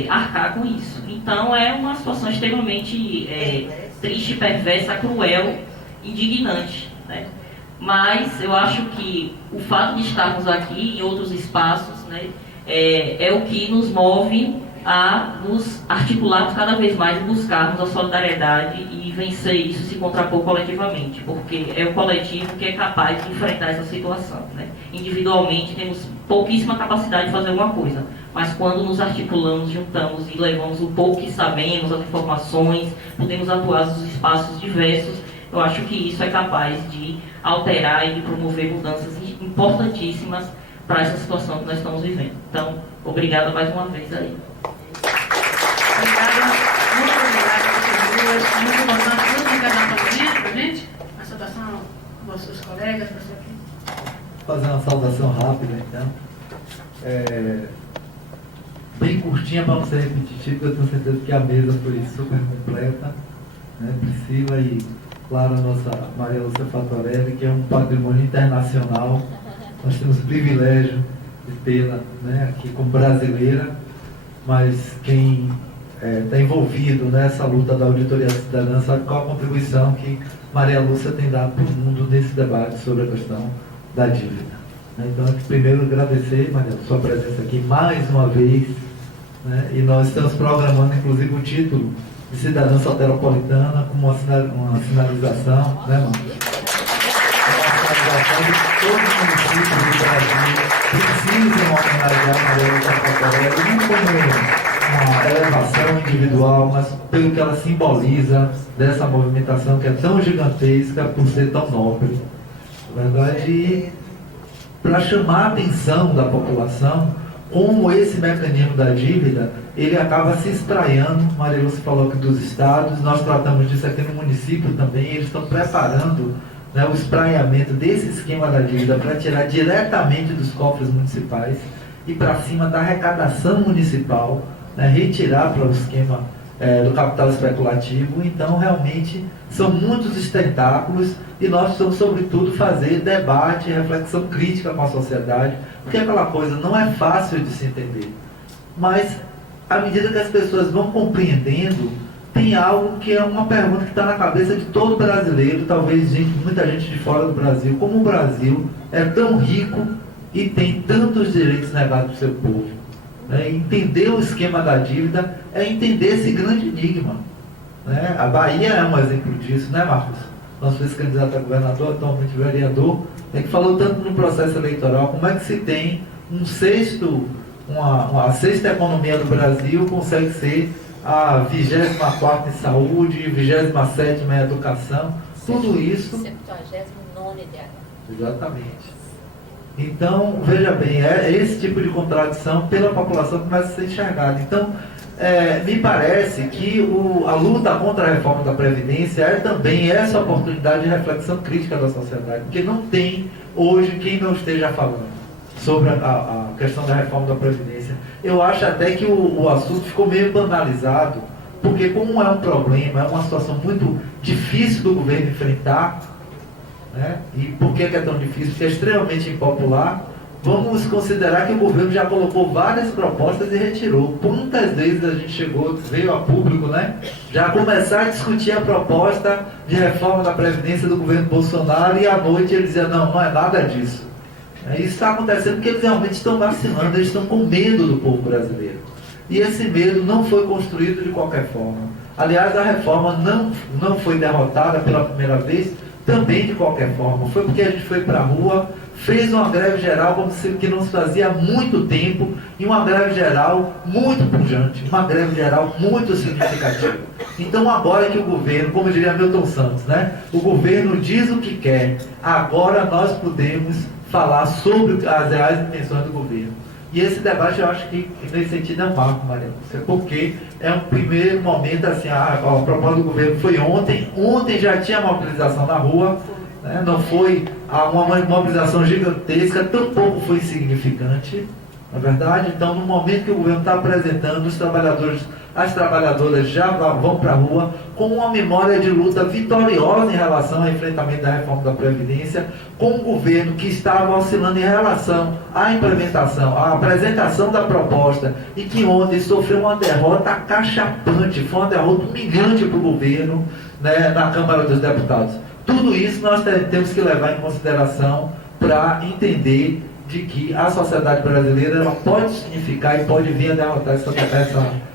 arcar com isso. Então é uma situação extremamente triste, perversa, cruel, indignante, né? Mas eu acho que o fato de estarmos aqui em outros espaços, né, é o que nos move a nos articularmos cada vez mais e buscarmos a solidariedade e vencer isso, se contrapor coletivamente, porque é o coletivo que é capaz de enfrentar essa situação, né? Individualmente temos pouquíssima capacidade de fazer alguma coisa, mas quando nos articulamos, juntamos e levamos o pouco que sabemos, as informações, podemos atuar nos espaços diversos, eu acho que isso é capaz de alterar e de promover mudanças importantíssimas para essa situação que nós estamos vivendo. Então, obrigada mais uma vez aí. Obrigada, muito obrigada a vocês duas. Muito importante tudo que cada um falou para a gente. A saudação aos seus colegas, para você aqui. Vou fazer uma saudação rápida, então. Bem curtinha para não ser repetitivo, eu tenho certeza que a mesa foi super completa, né? Priscila e, claro, a nossa Maria Lúcia Fatorelli, que é um patrimônio internacional. Nós temos o privilégio de tê-la, né, aqui como brasileira, mas quem está envolvido nessa luta da auditoria cidadã sabe qual a contribuição que Maria Lúcia tem dado para o mundo nesse debate sobre a questão da dívida. Então, primeiro agradecer, Maria, a sua presença aqui mais uma vez, né, e nós estamos programando, inclusive, o título de cidadã soteropolitana como uma sinalização, né, mano? De todos os municípios do Brasil precisam homenagear a Maria Lúcia Fatorelli, não como uma elevação individual, mas pelo que ela simboliza dessa movimentação que é tão gigantesca por ser tão nobre. Na verdade, para chamar a atenção da população, como esse mecanismo da dívida, ele acaba se espraiando. Maria Lúcia falou aqui dos estados, nós tratamos disso aqui no município também, eles estão preparando, né, o espraiamento desse esquema da dívida para tirar diretamente dos cofres municipais e para cima da arrecadação municipal, né, retirar para o esquema do capital especulativo. Então, realmente, são muitos tentáculos e nós precisamos, sobretudo, fazer debate e reflexão crítica com a sociedade, porque aquela coisa não é fácil de se entender. Mas, à medida que as pessoas vão compreendendo, tem algo que é uma pergunta que está na cabeça de todo brasileiro, talvez muita gente de fora do Brasil, como o Brasil é tão rico e tem tantos direitos negados para o seu povo. Entender o esquema da dívida é entender esse grande enigma, né? A Bahia é um exemplo disso, né, Marcos? Nosso ex-candidato a governador, atualmente vereador, que falou tanto no processo eleitoral, como é que se tem uma sexta economia do Brasil consegue ser a 24ª em saúde, 27ª em educação, tudo isso... 79º IDH. Exatamente. Então, veja bem, esse tipo de contradição pela população começa a ser enxergada. Então, me parece que a luta contra a reforma da Previdência é também essa oportunidade de reflexão crítica da sociedade, porque não tem hoje quem não esteja falando sobre a questão da reforma da Previdência. Eu acho até que o assunto ficou meio banalizado, porque como é um problema, é uma situação muito difícil do governo enfrentar, né? E por que é tão difícil? Porque é extremamente impopular. Vamos considerar que o governo já colocou várias propostas e retirou. Quantas vezes a gente veio a público, né? Já começar a discutir a proposta de reforma da Previdência do governo Bolsonaro e à noite ele dizia, não é nada disso. Isso está acontecendo porque eles realmente estão vacilando, eles estão com medo do povo brasileiro. E esse medo não foi construído de qualquer forma. Aliás, a reforma não foi derrotada pela primeira vez também de qualquer forma. Foi porque a gente foi para a rua, fez uma greve geral como que não se fazia há muito tempo, e uma greve geral muito pujante, uma greve geral muito significativa. Então agora que o governo, como diria Milton Santos, né? O governo diz o que quer, agora nós podemos falar sobre as reais intenções do governo. E esse debate eu acho que nesse sentido é um marco, Maria Lúcia, porque é um primeiro momento assim, a proposta do governo foi ontem já tinha mobilização na rua, né? Não foi uma mobilização gigantesca, tampouco foi insignificante, na verdade. Então, no momento que o governo está apresentando, os trabalhadores, as trabalhadoras já vão para a rua com uma memória de luta vitoriosa em relação ao enfrentamento da reforma da Previdência, com um governo que estava oscilando em relação à implementação, à apresentação da proposta, e que ontem sofreu uma derrota acachapante, foi uma derrota humilhante para o governo, né, na Câmara dos Deputados. Tudo isso nós temos que levar em consideração para entender de que a sociedade brasileira ela pode significar e pode vir a derrotar essa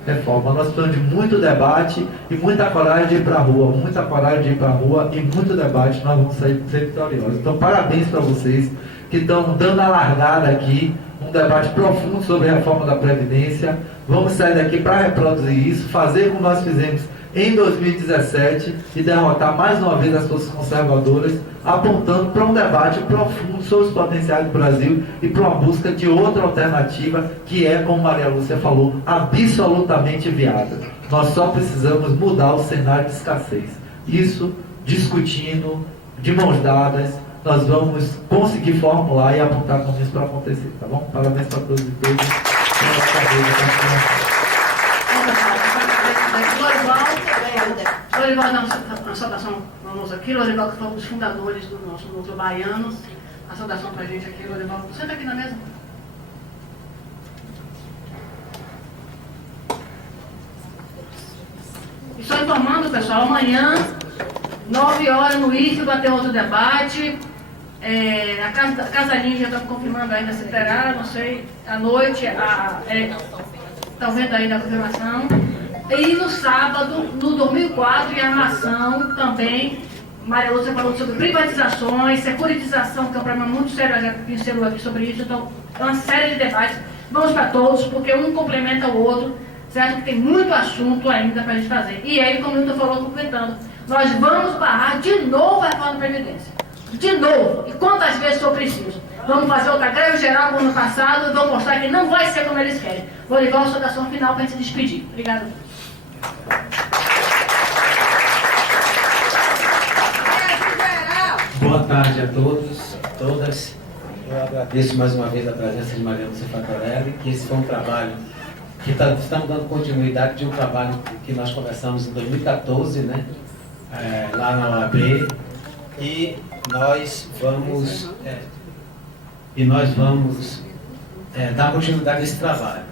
reforma. Nós precisamos de muito debate e muita coragem de ir para a rua, muita coragem de ir para a rua e muito debate, nós vamos ser vitoriosos. Então, parabéns para vocês que estão dando a largada aqui, um debate profundo sobre a reforma da Previdência. Vamos sair daqui para reproduzir isso, fazer como nós fizemos em 2017 e derrotar mais uma vez as forças conservadoras, apontando para um debate profundo sobre os potenciais do Brasil e para uma busca de outra alternativa que é, como Maria Lúcia falou, absolutamente viável. Nós só precisamos mudar o cenário de escassez. Isso, discutindo, de mãos dadas, nós vamos conseguir formular e apontar caminhos para acontecer, tá bom? Parabéns para todos e todas. Lorival dá uma saudação conosco aqui. Lorival que foi um dos fundadores do nosso núcleo baiano. A saudação para a gente aqui, Lorival. Senta aqui na mesa. E só informando, pessoal, amanhã, 9 horas no IFE, vai ter outro debate. A Casa Ninja está confirmando ainda se terá, não sei, à noite. Estão vendo aí da confirmação. E no sábado, no 2004, em Armação, também, Maria Lúcia falou sobre privatizações, securitização, que é um problema muito sério, já pincelou aqui sobre isso. Então, é uma série de debates. Vamos para todos, porque um complementa o outro, certo? Que tem muito assunto ainda para a gente fazer. E aí, como o Milton falou, completando, nós vamos barrar de novo a reforma da Previdência. De novo. E quantas vezes for preciso. Vamos fazer outra greve geral como ano passado e vamos mostrar que não vai ser como eles querem. Vou ligar a saudação final para a gente se despedir. Obrigada. Boa tarde a todos, a todas. Eu agradeço mais uma vez a presença de Maria Lúcia Fatorelli, que esse foi um trabalho que estamos dando continuidade de um trabalho que nós conversamos em 2014, né? Lá na OAB, e nós vamos dar continuidade a esse trabalho.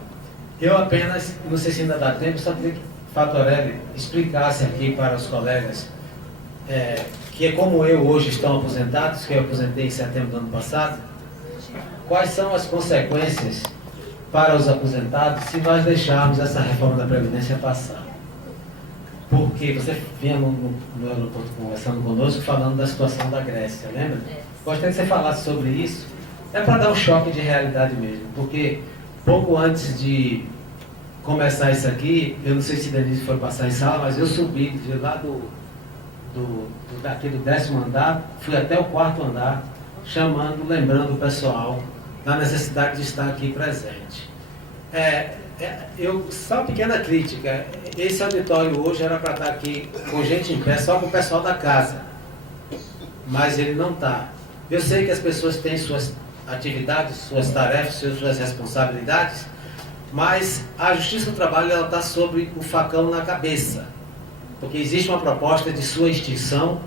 Eu apenas, não sei se ainda dá tempo, só queria que Fatorelli explicasse aqui para os colegas que é como eu hoje estão aposentados, que eu aposentei em setembro do ano passado, quais são as consequências para os aposentados se nós deixarmos essa reforma da Previdência passar. Porque você vinha no aeroporto conversando conosco, falando da situação da Grécia, lembra? Gostaria que você falasse sobre isso, para dar um choque de realidade mesmo, porque pouco antes de começar isso aqui, eu não sei se Denise foi passar em sala, mas eu subi de lá daqui do 10º andar, fui até o 4º andar, lembrando o pessoal da necessidade de estar aqui presente. Só uma pequena crítica, esse auditório hoje era para estar aqui com gente em pé, só com o pessoal da casa, mas ele não está. Eu sei que as pessoas têm suas atividades, suas tarefas, suas responsabilidades, mas a Justiça do Trabalho está sobre o facão na cabeça, porque existe uma proposta de sua extinção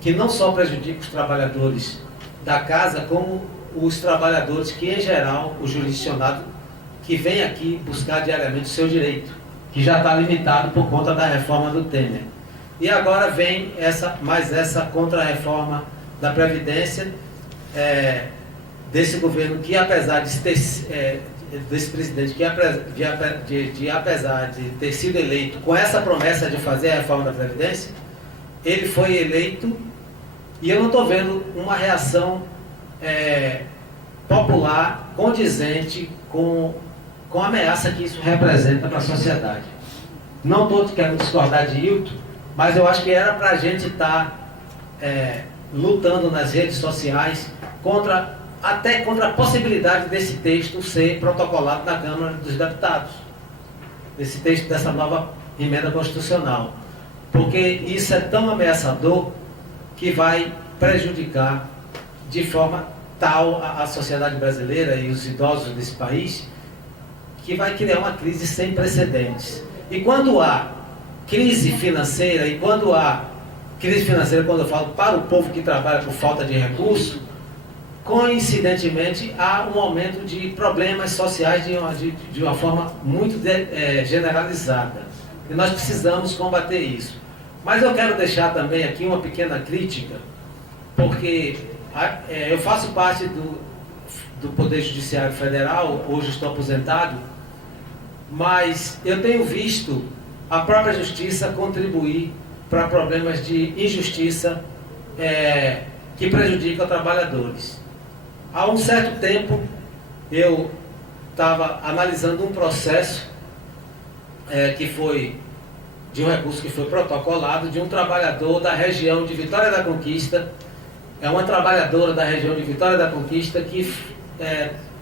que não só prejudica os trabalhadores da casa, como os trabalhadores que, em geral, o jurisdicionado que vem aqui buscar diariamente o seu direito, que já está limitado por conta da reforma do Temer. E agora vem mais essa contra-reforma da Previdência, desse governo que, apesar de ter, desse presidente que, apesar de ter sido eleito com essa promessa de fazer a reforma da Previdência, ele foi eleito e eu não estou vendo uma reação popular condizente com a ameaça que isso representa para a sociedade. Não estou querendo discordar de Hilton, mas eu acho que era para a gente estar lutando nas redes sociais até contra a possibilidade desse texto ser protocolado na Câmara dos Deputados, esse texto dessa nova emenda constitucional, porque isso é tão ameaçador que vai prejudicar de forma tal a sociedade brasileira e os idosos desse país, que vai criar uma crise sem precedentes. E quando há crise financeira, quando eu falo para o povo que trabalha por falta de recurso, coincidentemente há um aumento de problemas sociais de uma forma muito generalizada. E nós precisamos combater isso. Mas eu quero deixar também aqui uma pequena crítica, porque eu faço parte do Poder Judiciário Federal, hoje estou aposentado, mas eu tenho visto a própria Justiça contribuir para problemas de injustiça que prejudicam trabalhadores. Há um certo tempo, eu estava analisando um processo que foi de um recurso que foi protocolado de um trabalhador da região de Vitória da Conquista. É uma trabalhadora da região de Vitória da Conquista que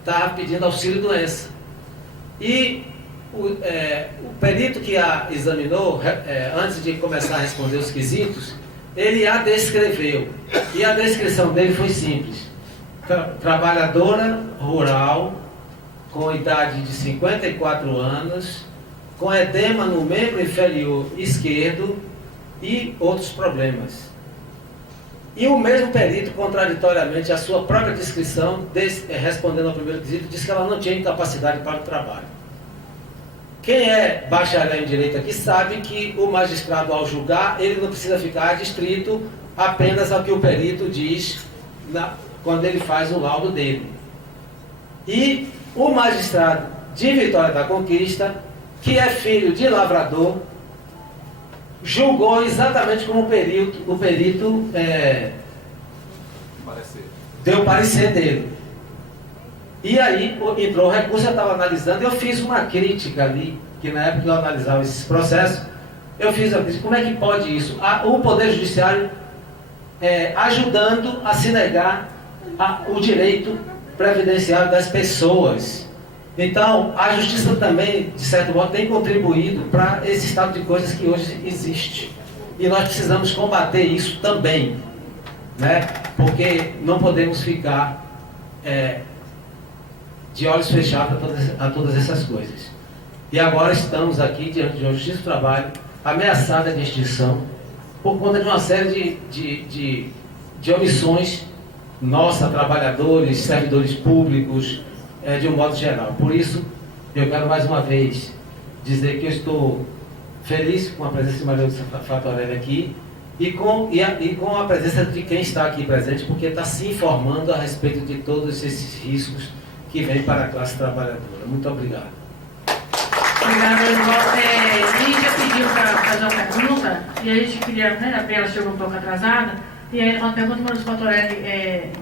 estava pedindo auxílio-doença. E o perito que a examinou, antes de começar a responder os quesitos, ele a descreveu. E a descrição dele foi simples. Trabalhadora rural, com idade de 54 anos, com edema no membro inferior esquerdo e outros problemas. E o mesmo perito, contraditoriamente à sua própria descrição, respondendo ao primeiro quesito, disse que ela não tinha incapacidade para o trabalho. Quem é bacharel em direito aqui sabe que o magistrado, ao julgar, ele não precisa ficar adstrito apenas ao que o perito diz quando ele faz o laudo dele. E o magistrado de Vitória da Conquista, que é filho de lavrador, julgou exatamente como o perito deu o parecer dele. E aí entrou o recurso, eu estava analisando, eu fiz uma crítica ali, que na época eu analisava esses processos, eu fiz a crítica, como é que pode isso? O Poder Judiciário ajudando a se negar o direito previdenciário das pessoas. Então, a Justiça também, de certo modo, tem contribuído para esse estado de coisas que hoje existe. E nós precisamos combater isso também, né? Porque não podemos ficar de olhos fechados a todas essas coisas. E agora estamos aqui diante de uma Justiça do Trabalho ameaçada de extinção por conta de uma série de omissões nossa, trabalhadores, servidores públicos, de um modo geral. Por isso, eu quero mais uma vez dizer que eu estou feliz com a presença de Maria Fatorelli aqui e com a presença de quem está aqui presente, porque está se informando a respeito de todos esses riscos que vêm para a classe trabalhadora. Muito obrigado. Obrigada, Lígia pediu para fazer uma pergunta, e a gente queria, né, a Bela chegou um pouco atrasada, e aí uma pergunta para os Fatorelli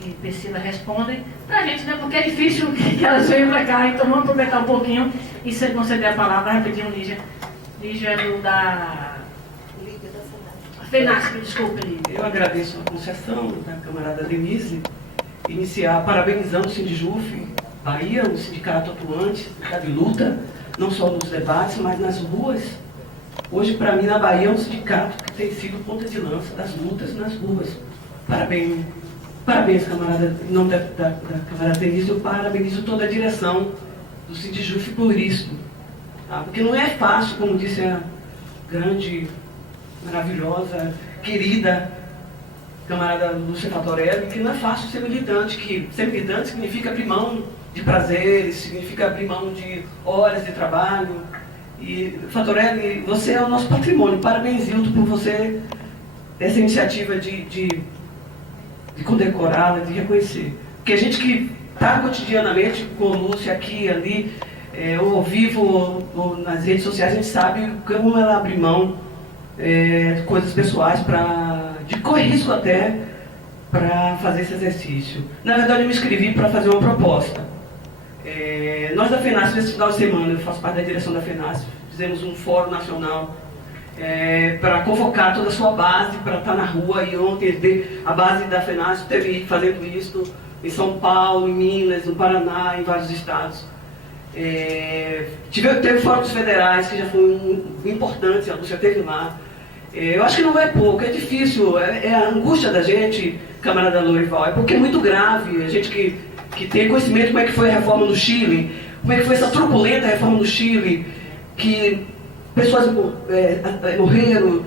e Priscila respondem para a gente, né, porque é difícil que elas venham para cá, então vamos aproveitar um pouquinho e conceder a palavra rapidinho, Lígia. Lígia é da FENASP, desculpa, Lígia. Eu agradeço a concessão da camarada Denise, iniciar parabenizando o Sindijuf Bahia, um sindicato atuante, de luta, não só nos debates, mas nas ruas. Hoje, para mim, na Bahia, é um sindicato que tem sido ponta de lança das lutas nas ruas. Parabéns, camarada, em nome da camarada Denise, eu parabenizo toda a direção do Sindijuf por isso. Tá? Porque não é fácil, como disse a grande, maravilhosa, querida camarada Lúcia Fatorelli, que não é fácil ser militante, que ser militante significa abrir mão de prazeres, significa abrir mão de horas de trabalho. E, Fatorelli, você é o nosso patrimônio. Parabéns, Hilton, por você, essa iniciativa de condecorá-la, de reconhecer. Porque a gente que está cotidianamente com o Lúcia aqui e ali, ou ao vivo, ou nas redes sociais, a gente sabe como ela abre mão de coisas pessoais de correr risco até para fazer esse exercício. Na verdade, eu me inscrevi para fazer uma proposta. Nós da FENASP, esse final de semana, eu faço parte da direção da FENASP, fizemos um fórum nacional para convocar toda a sua base para estar na rua. E ontem a base da FENASP esteve fazendo isso em São Paulo, em Minas, no Paraná, em vários estados. Teve fóruns federais que já foram importantes, a Lúcia esteve lá. Eu acho que não vai pouco, é difícil, é a angústia da gente, camarada Lorival, é porque é muito grave. A gente que tem conhecimento de como é que foi a reforma no Chile, como é que foi essa truculenta reforma no Chile, que pessoas morreram,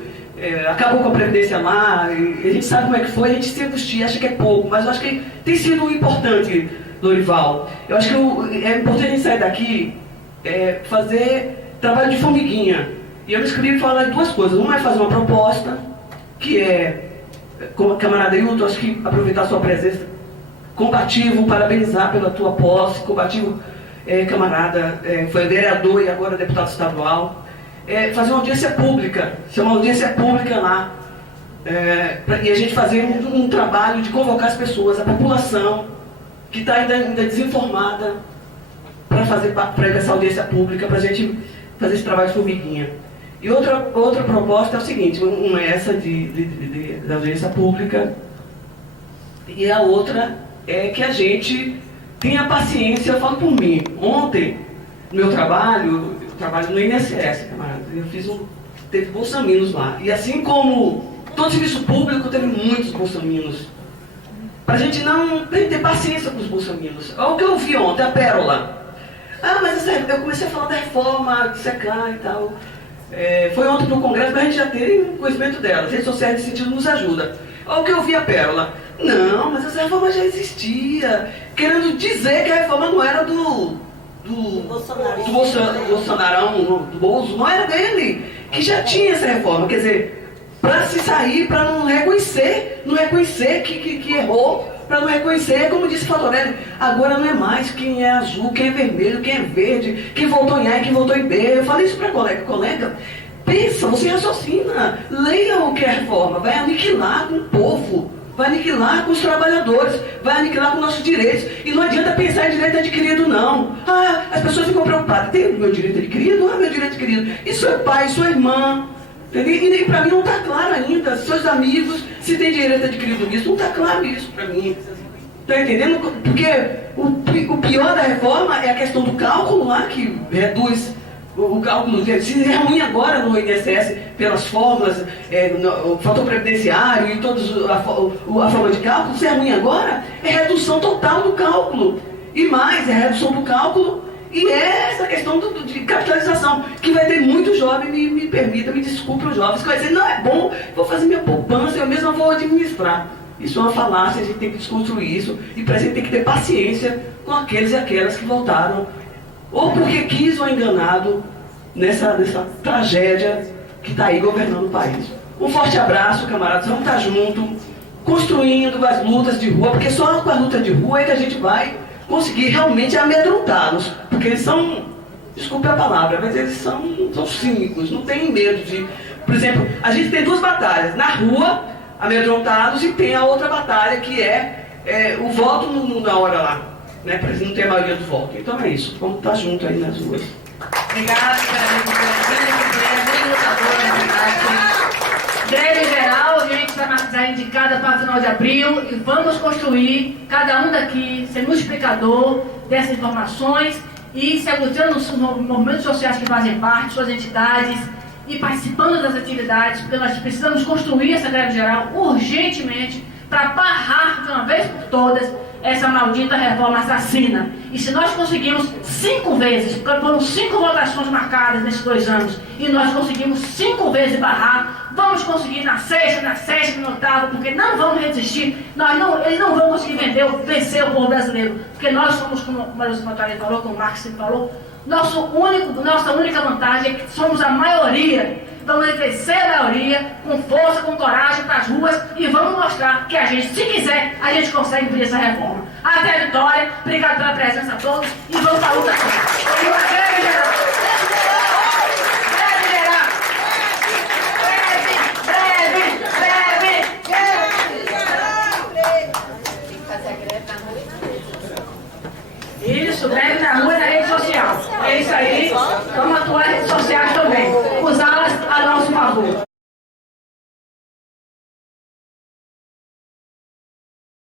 acabou com a previdência lá, e a gente sabe como é que foi, a gente se angustia, acha que é pouco, mas eu acho que tem sido importante, Lorival. Eu acho que é importante a gente sair daqui, fazer trabalho de formiguinha. E eu me inscrevi para falar de duas coisas. Uma é fazer uma proposta, que como a camarada Hilton, acho que aproveitar a sua presença, combativo, parabenizar pela tua posse, combativo, camarada, foi vereador e agora deputado estadual, fazer uma audiência pública, chamar uma audiência pública lá, e a gente fazer um trabalho de convocar as pessoas, a população que está ainda desinformada, para ir essa audiência pública, para a gente fazer esse trabalho de formiguinha. E outra proposta é o seguinte, uma é essa da audiência pública, e a outra é que a gente tenha paciência. Eu falo por mim. Ontem, no meu trabalho, eu trabalho no INSS, camarada, teve bolsaminos lá. E assim como todo serviço público, teve muitos bolsaminos. Para a gente ter paciência com os bolsaminos. Olha o que eu vi ontem, a Pérola. Mas eu comecei a falar da reforma, de secar e tal. Foi ontem para o Congresso, mas a gente já tem conhecimento dela. As redes sociais nesse sentido nos ajudam. Olha o que eu vi, a Pérola. Não, mas essa reforma já existia. Querendo dizer que a reforma não era do Bolsonarão, do Bolso, não era dele. Que já tinha essa reforma. Quer dizer, para se sair, para não reconhecer que errou, para não reconhecer, como disse Fatorelli, agora não é mais quem é azul, quem é vermelho, quem é verde, quem votou em A e quem votou em B. Eu falei isso para colega, pensa, você raciocina, leia o que é a reforma, vai aniquilar com o povo, vai aniquilar com os trabalhadores, vai aniquilar com nossos direitos. E não adianta pensar em direito adquirido, não. As pessoas ficam preocupadas, tem o meu direito adquirido? Meu direito adquirido. E seu pai, sua irmã? E para mim não está claro ainda, seus amigos, se tem direito adquirido nisso, não está claro isso para mim. Está entendendo? Porque o pior da reforma é a questão do cálculo lá, que reduz o cálculo. Se é ruim agora no INSS, pelas fórmulas, o fator previdenciário e a forma de cálculo, se é ruim agora, é redução total do cálculo. E mais, é redução do cálculo. E essa questão de capitalização, que vai ter muito jovem, me permita, me desculpe os jovens, que vai dizer, não, é bom, vou fazer minha poupança, eu mesmo vou administrar. Isso é uma falácia, a gente tem que desconstruir isso, e para a gente tem que ter paciência com aqueles e aquelas que votaram, ou porque quis ou enganado, nessa tragédia que está aí governando o país. Um forte abraço, camaradas, vamos estar juntos, construindo as lutas de rua, porque só com a luta de rua é que a gente vai conseguir realmente amedrontá-los, porque eles são, desculpe a palavra, mas eles são cínicos, não têm medo de... Por exemplo, a gente tem duas batalhas, na rua, amedrontados, e tem a outra batalha que é o voto na hora lá, né, para eles não terem a maioria do voto. Então é isso, vamos estar juntos aí nas ruas. Obrigada, greve geral, a gente vai indicada para o final de abril e vamos construir, cada um daqui, ser multiplicador dessas informações e se aglutinando nos movimentos sociais que fazem parte, suas entidades e participando das atividades, porque nós precisamos construir essa greve geral urgentemente para barrar de uma vez por todas essa maldita reforma assassina. E se nós conseguimos 5 vezes, porque foram 5 votações marcadas nesses 2 anos, e nós conseguimos 5 vezes barrar, vamos conseguir na 6ª, na 7ª, na 8ª, porque não vamos resistir. Eles não vão conseguir vencer o povo brasileiro, porque nós somos, como o Maria Santarém falou, como o Marx falou, nossa única vantagem é que somos a maioria. Vamos exercer a maioria com força, com coragem para as ruas e vamos mostrar que a gente, se quiser, a gente consegue cumprir essa reforma. Até a vitória, obrigado pela presença a todos e vamos para a luta. Greve geral! Greve geral! Greve! Tem que fazer a greve na rua e na rede social. Isso, greve na rua e na rede social. É isso aí. Vamos atuar nas redes sociais também. Usar